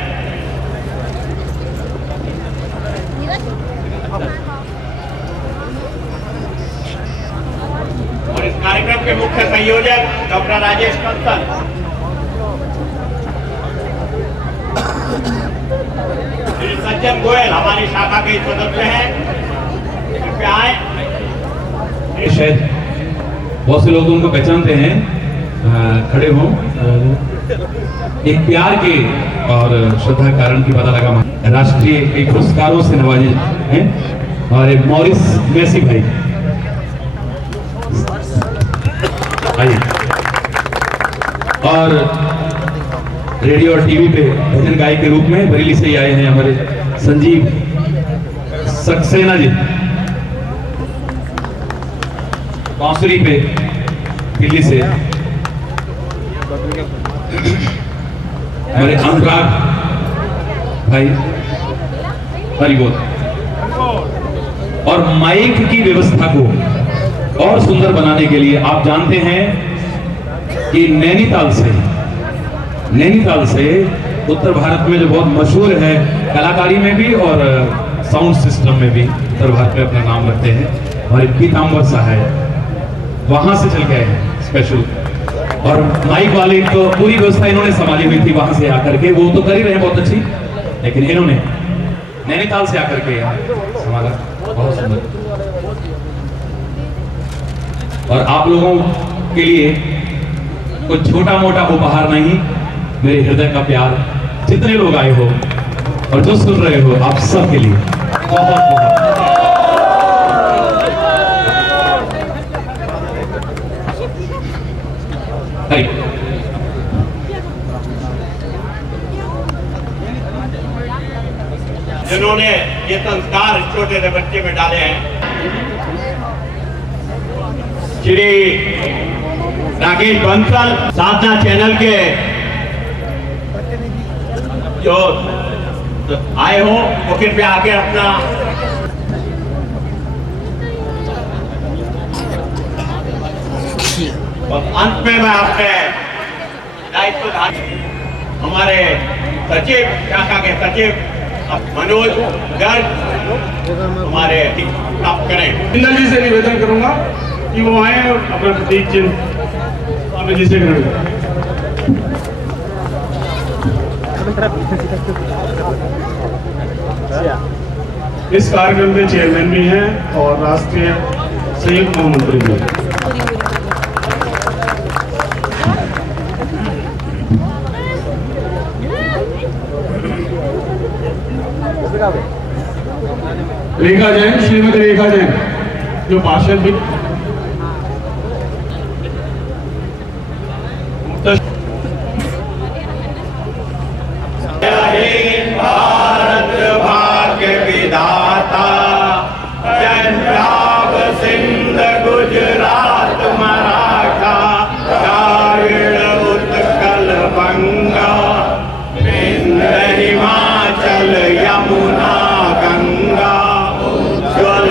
और इस कार्यक्रम के मुख्य संयोजक डॉक्टर राजेश कंसल, श्री सज्जन गोयल हमारी शाखा के सदस्य हैं, कृपया आए। शायद बहुत से लोग उनको पहचानते हैं, खड़े हों। एक प्यार के और श्रद्धा कारण की पता लगा राष्ट्रीय कई पुरस्कारों से नवाजे हैं हमारे मॉरिस मैसी भाई। आइए। और रेडियो और टीवी पे भजन गायक के रूप में बरेली से ही आए हैं हमारे संजीव सक्सेना जी। बांसुरी पे दिल्ली से हमारे अनुराग भाई, हरी बोल। और माइक की व्यवस्था को और सुंदर बनाने के लिए आप जानते हैं कि नैनीताल से उत्तर भारत में जो बहुत मशहूर है कलाकारी में भी और साउंड सिस्टम में भी उत्तर भारत में अपना नाम रखते हैं, हमारे पीताम्बर साहब वहां से चल के आए हैं स्पेशल। और माइक वाले तो पूरी व्यवस्था इन्होंने संभाली हुई थी वहां से आकर के, वो तो कर ही रहे हैं बहुत अच्छी, लेकिन इन्होंने नैनीताल से आकर के संभाला बहुत सुंदर। और आप लोगों के लिए कुछ छोटा मोटा उपहार नहीं, मेरे हृदय का प्यार, जितने लोग आए हो और जो सुन रहे हो आप सब के लिए बहुत बहुत जिन्होंने ये संस्कार छोटे से बच्चे में डाले हैं। श्री राकेश बंसल साधना चैनल के जो आए हो वो कृपया आके अपना और अंत में मैं अपने दायित्व हमारे सचिव, शाखा के सचिव मनोज गर्ग हमारे प्राप्त करें। इंदल जी से निवेदन करूंगा कि वो आए और अपना प्रतीक चिन्ह स्वामी जी से ग्रहण करें। इस कार्यक्रम के चेयरमैन भी हैं और राष्ट्रीय संयुक्त महामंत्री भी हैं। रेखा जैन, श्रीमती रेखा जैन जो पार्षद भी भारत भाग्य विधाता, पंजाब सिंध गुजरात मराठा, द्राविड़ उत्कल बंगा, विंध्य हिमाचल यमुना गंगा, उज्ज्वल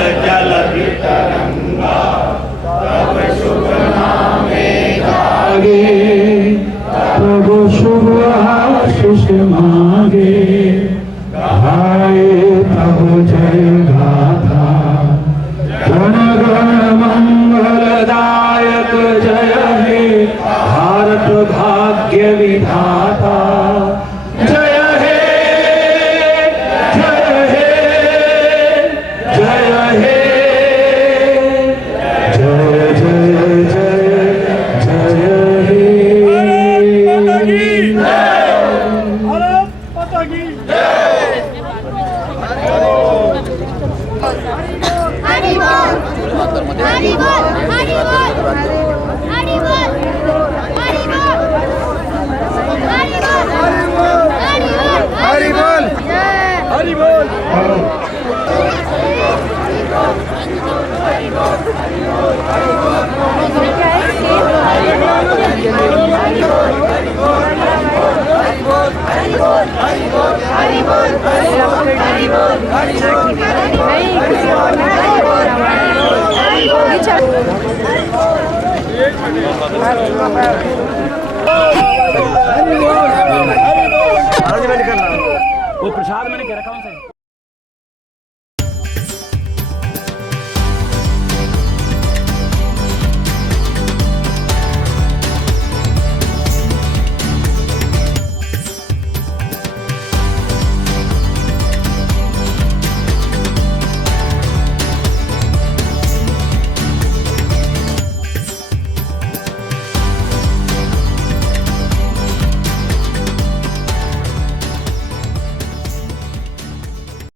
वो प्रसाद मैंने क्या रखा उनसे